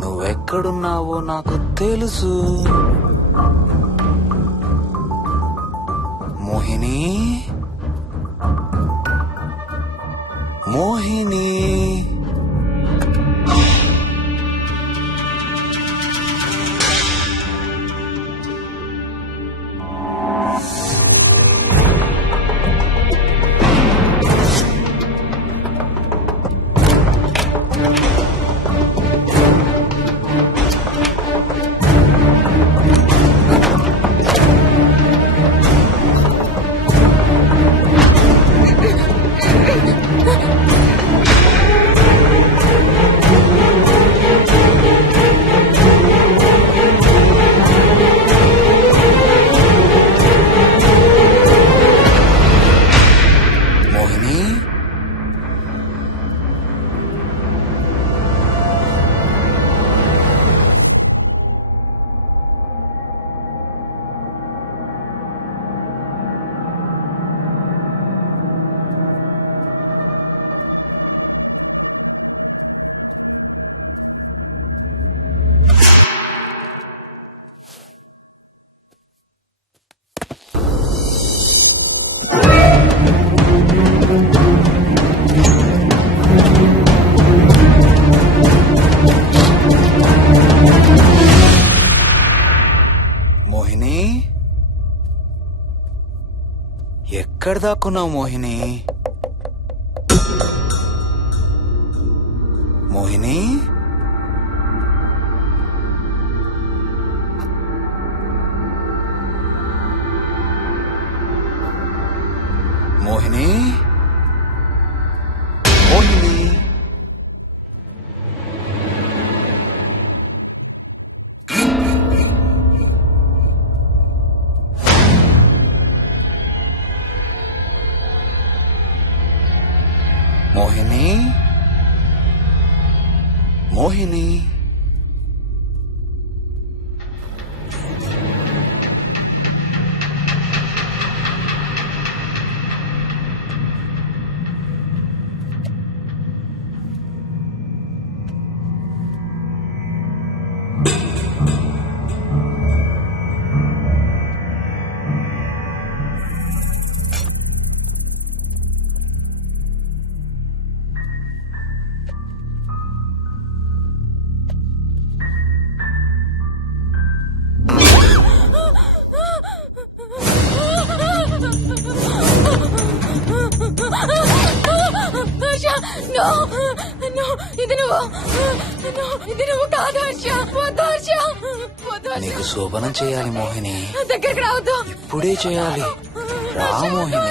నువ్వెక్కడున్నావో నాకు తెలుసు. మోహిని, మోహిని, ఎక్కడ దాక్కున్నావు మోహిని? మోహిని, మోహిని, మోహిని. మోహిని, మోహిని. నీకు శోభనం చేయాలి మోహిని. దగ్గరికి రావద్దు. ఇప్పుడే చేయాలి. రా మోహిని.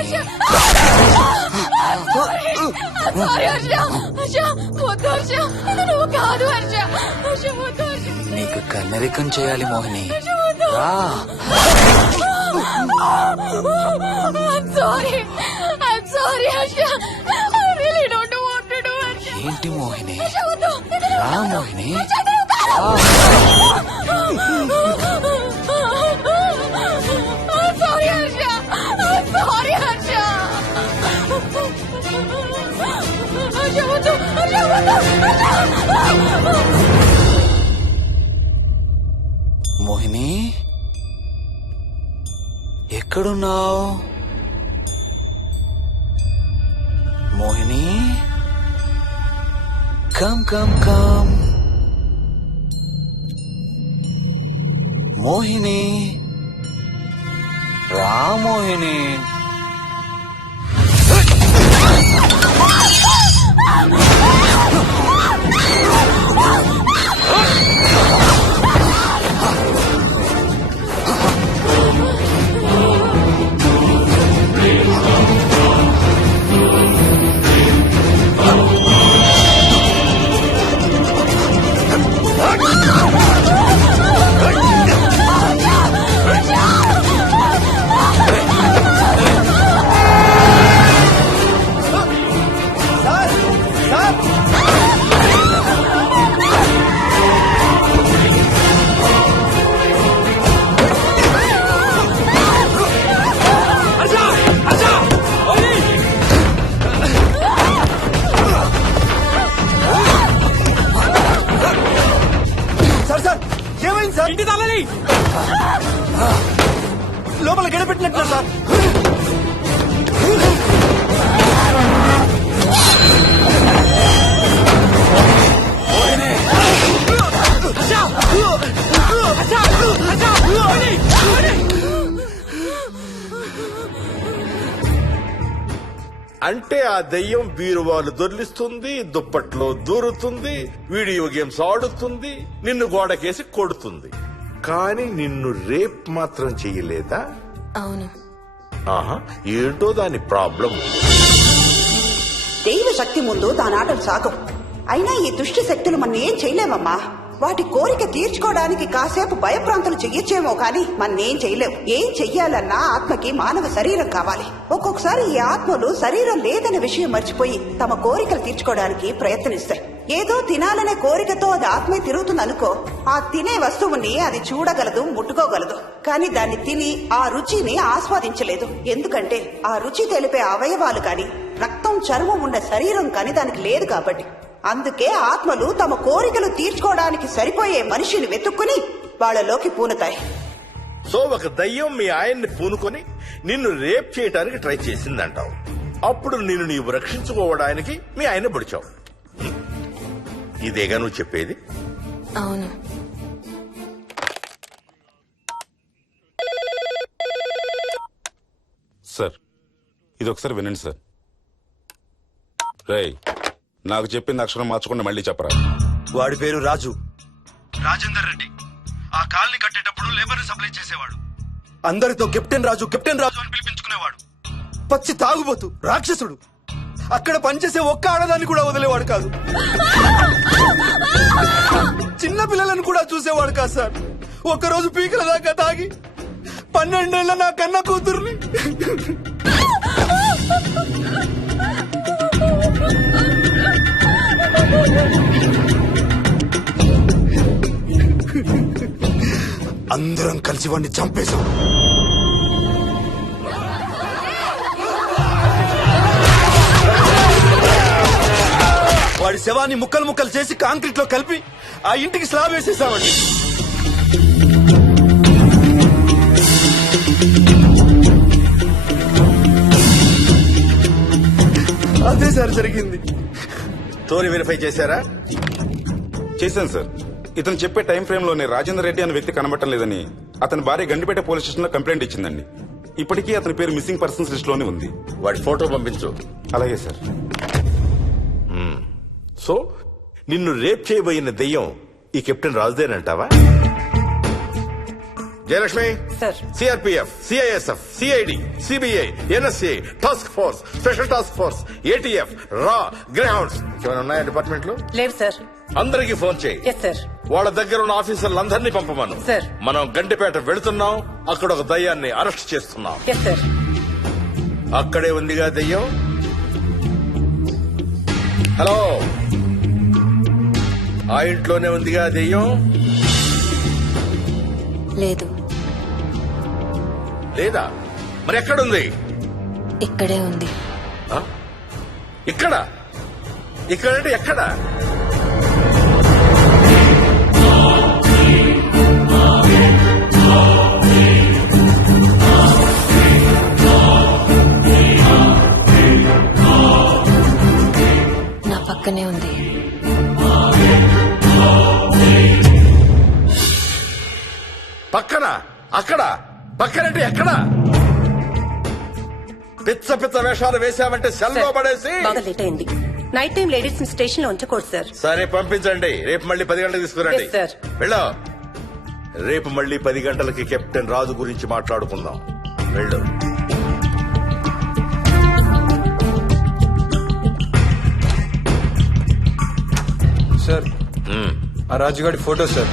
నీకు కన్నరికం చేయాలి మోహిని. రా. ఏంటి మోహిని? రా మోహిని. మోహిని, ఎక్కడున్నావు Mohini? Come come come Mohini. రా మోహిని. లోపల గడపెట్టినట్టు సార్. అంటే ఆ దెయ్యం బీరువాలు దొర్లిస్తుంది, దుప్పట్లో దూరుతుంది, వీడియో గేమ్స్ ఆడుతుంది, నిన్ను గోడకేసి కొడుతుంది. కానీ నిన్ను రేప్ మాత్రం చెయ్యలేదా? అవును. ఆహా, ఏంటో దాని ప్రాబ్లం. దైవ శక్తి ముందు దానాటలు సాగం. అయినా ఈ దుష్ట శక్తులు మన ఏం చేయలేమమ్మా. వాటి కోరిక తీర్చుకోవడానికి కాసేపు భయప్రాంతులు చెయ్యొచ్చేమో కానీ మన్నేం చేయలేవు. ఏం చెయ్యాలన్నా ఆత్మకి మానవ శరీరం కావాలి. ఒక్కొక్కసారి ఈ ఆత్మలు శరీరం లేదనే విషయం మర్చిపోయి తమ కోరికలు తీర్చుకోవడానికి ప్రయత్నిస్తాయి. ఏదో తినాలనే కోరికతో అది ఆత్మే తిరుగుతుందనుకో, ఆ తినే వస్తువుని అది చూడగలదు, ముట్టుకోగలదు. కానీ దాన్ని తిని ఆ రుచిని ఆస్వాదించలేదు. ఎందుకంటే ఆ రుచి తెలిపే అవయవాలు కాని, రక్తం చర్మం ఉన్న శరీరం కాని దానికి లేదు కాబట్టి. అందుకే ఆత్మలు తమ కోరికలు తీర్చుకోవడానికి సరిపోయే మనిషిని వెతుక్కుని వాళ్ళలోకి పూనుతాయి. సో ఒక దయ్యం మీ ఆయన్ని పూనుకొని నిన్ను రేప్ చేయడానికి ట్రై చేసిందంటావు. అప్పుడు నిన్ను నీవు రక్షించుకోవడానికి మీ ఆయన పొడిచావు. ఇదేగా నువ్వు చెప్పేది? అవును. సార్, ఇది ఒకసారి వినండి సార్. రేయ్, నాకు చెప్పింది అక్షరం మార్చకుండా మళ్ళీ చెప్పరా. వాడి పేరు రాజు, రాజేందర్ రెడ్డి. ఆ కాలనీ కట్టేటప్పుడు లేబర్ సప్లై చేసేవాడు. అందరితో కెప్టెన్ రాజు కెప్టెన్ రాజు అని పిలిపించుకునేవాడు. పచ్చి తాగుబోతు, రాక్షసుడు. అక్కడ పనిచేసే ఒక్క ఆడదాన్ని కూడా వదిలేవాడు కాదు. చిన్న పిల్లలను కూడా చూసేవాడు కాదు సార్. ఒక్కరోజు పీకల దాకా తాగి 12 ఏళ్ల నా కన్న కూతుర్ని అందరం కలిసి వాడిని చంపేశాం. వాడి శవాన్ని ముక్కలు ముక్కలు చేసి కాంక్రీట్ లో కలిపి ఆ ఇంటికి స్లాబ్ వేసేసామండి. అదే సార్ జరిగింది. స్టోరీ వెరిఫై చేశారా? చేశాను సార్. ఇతను చెప్పే టైం ఫ్రేమ్ లోనే రాజేందర్ రెడ్డి అనే వ్యక్తి కనబడటం లేదని అతని భార్య గండిపేట పోలీస్ స్టేషన్ లో కంప్లైంట్ ఇచ్చిందండి. ఇప్పటికీ అతని పేరు మిస్సింగ్ పర్సన్స్ లిస్ట్ లోనే ఉంది. వాడి ఫోటో పంపించు. అలాగే సార్. సో నిన్ను రేప్ చేయబోయిన దెయ్యం ఈ కెప్టెన్ రాజుదేనంటావా? Jayalakshmi, CRPF, CISF, CID, CBI, NSA, task force, special task force, ATF, రా, గ్రౌండ్స్ ఏమైనా ఉన్నాయా డిపార్ట్మెంట్ లో? లేదు సార్. అందరికీ ఫోన్ చేయి. Yes sir. వాళ్ళ దగ్గర ఉన్న ఆఫీసర్లందరినీ పంపమను. సార్. మనం గండిపేట వెళుతున్నాం. అక్కడ ఒక దయ్యాన్ని అరెస్ట్ చేస్తున్నాం. Yes sir. అక్కడే ఉందిగా దయ్యం. హలో, ఆ ఇంట్లోనే ఉందిగా దెయ్యం? లేదు. లేదా? మరి ఎక్కడుంది? ఇక్కడే ఉంది. ఇక్కడ? ఇక్కడంటే ఎక్కడ? నా పక్కనే ఉంది. పక్కన? అక్కడ? పక్కనంటే ఎక్కడ? పిచ్చ పిచ్చ వేషాలు వేశామంటే సెల్లో పడేసి. బాగా లేట్ అయింది. నైట్ టైం లేడీస్ స్టేషన్ లో ఉంచకూడదు సార్. సరే పంపించండి. రేపు మళ్ళీ 10 గంటలకు తీసుకురండి. Yes, sir. వెళ్ళు. రేపు మళ్ళీ 10 గంటలకి కెప్టెన్ రాజు గురించి మాట్లాడుకుందాం. వెళ్ళు. సార్, ఆ రాజుగాడి ఫోటో సార్.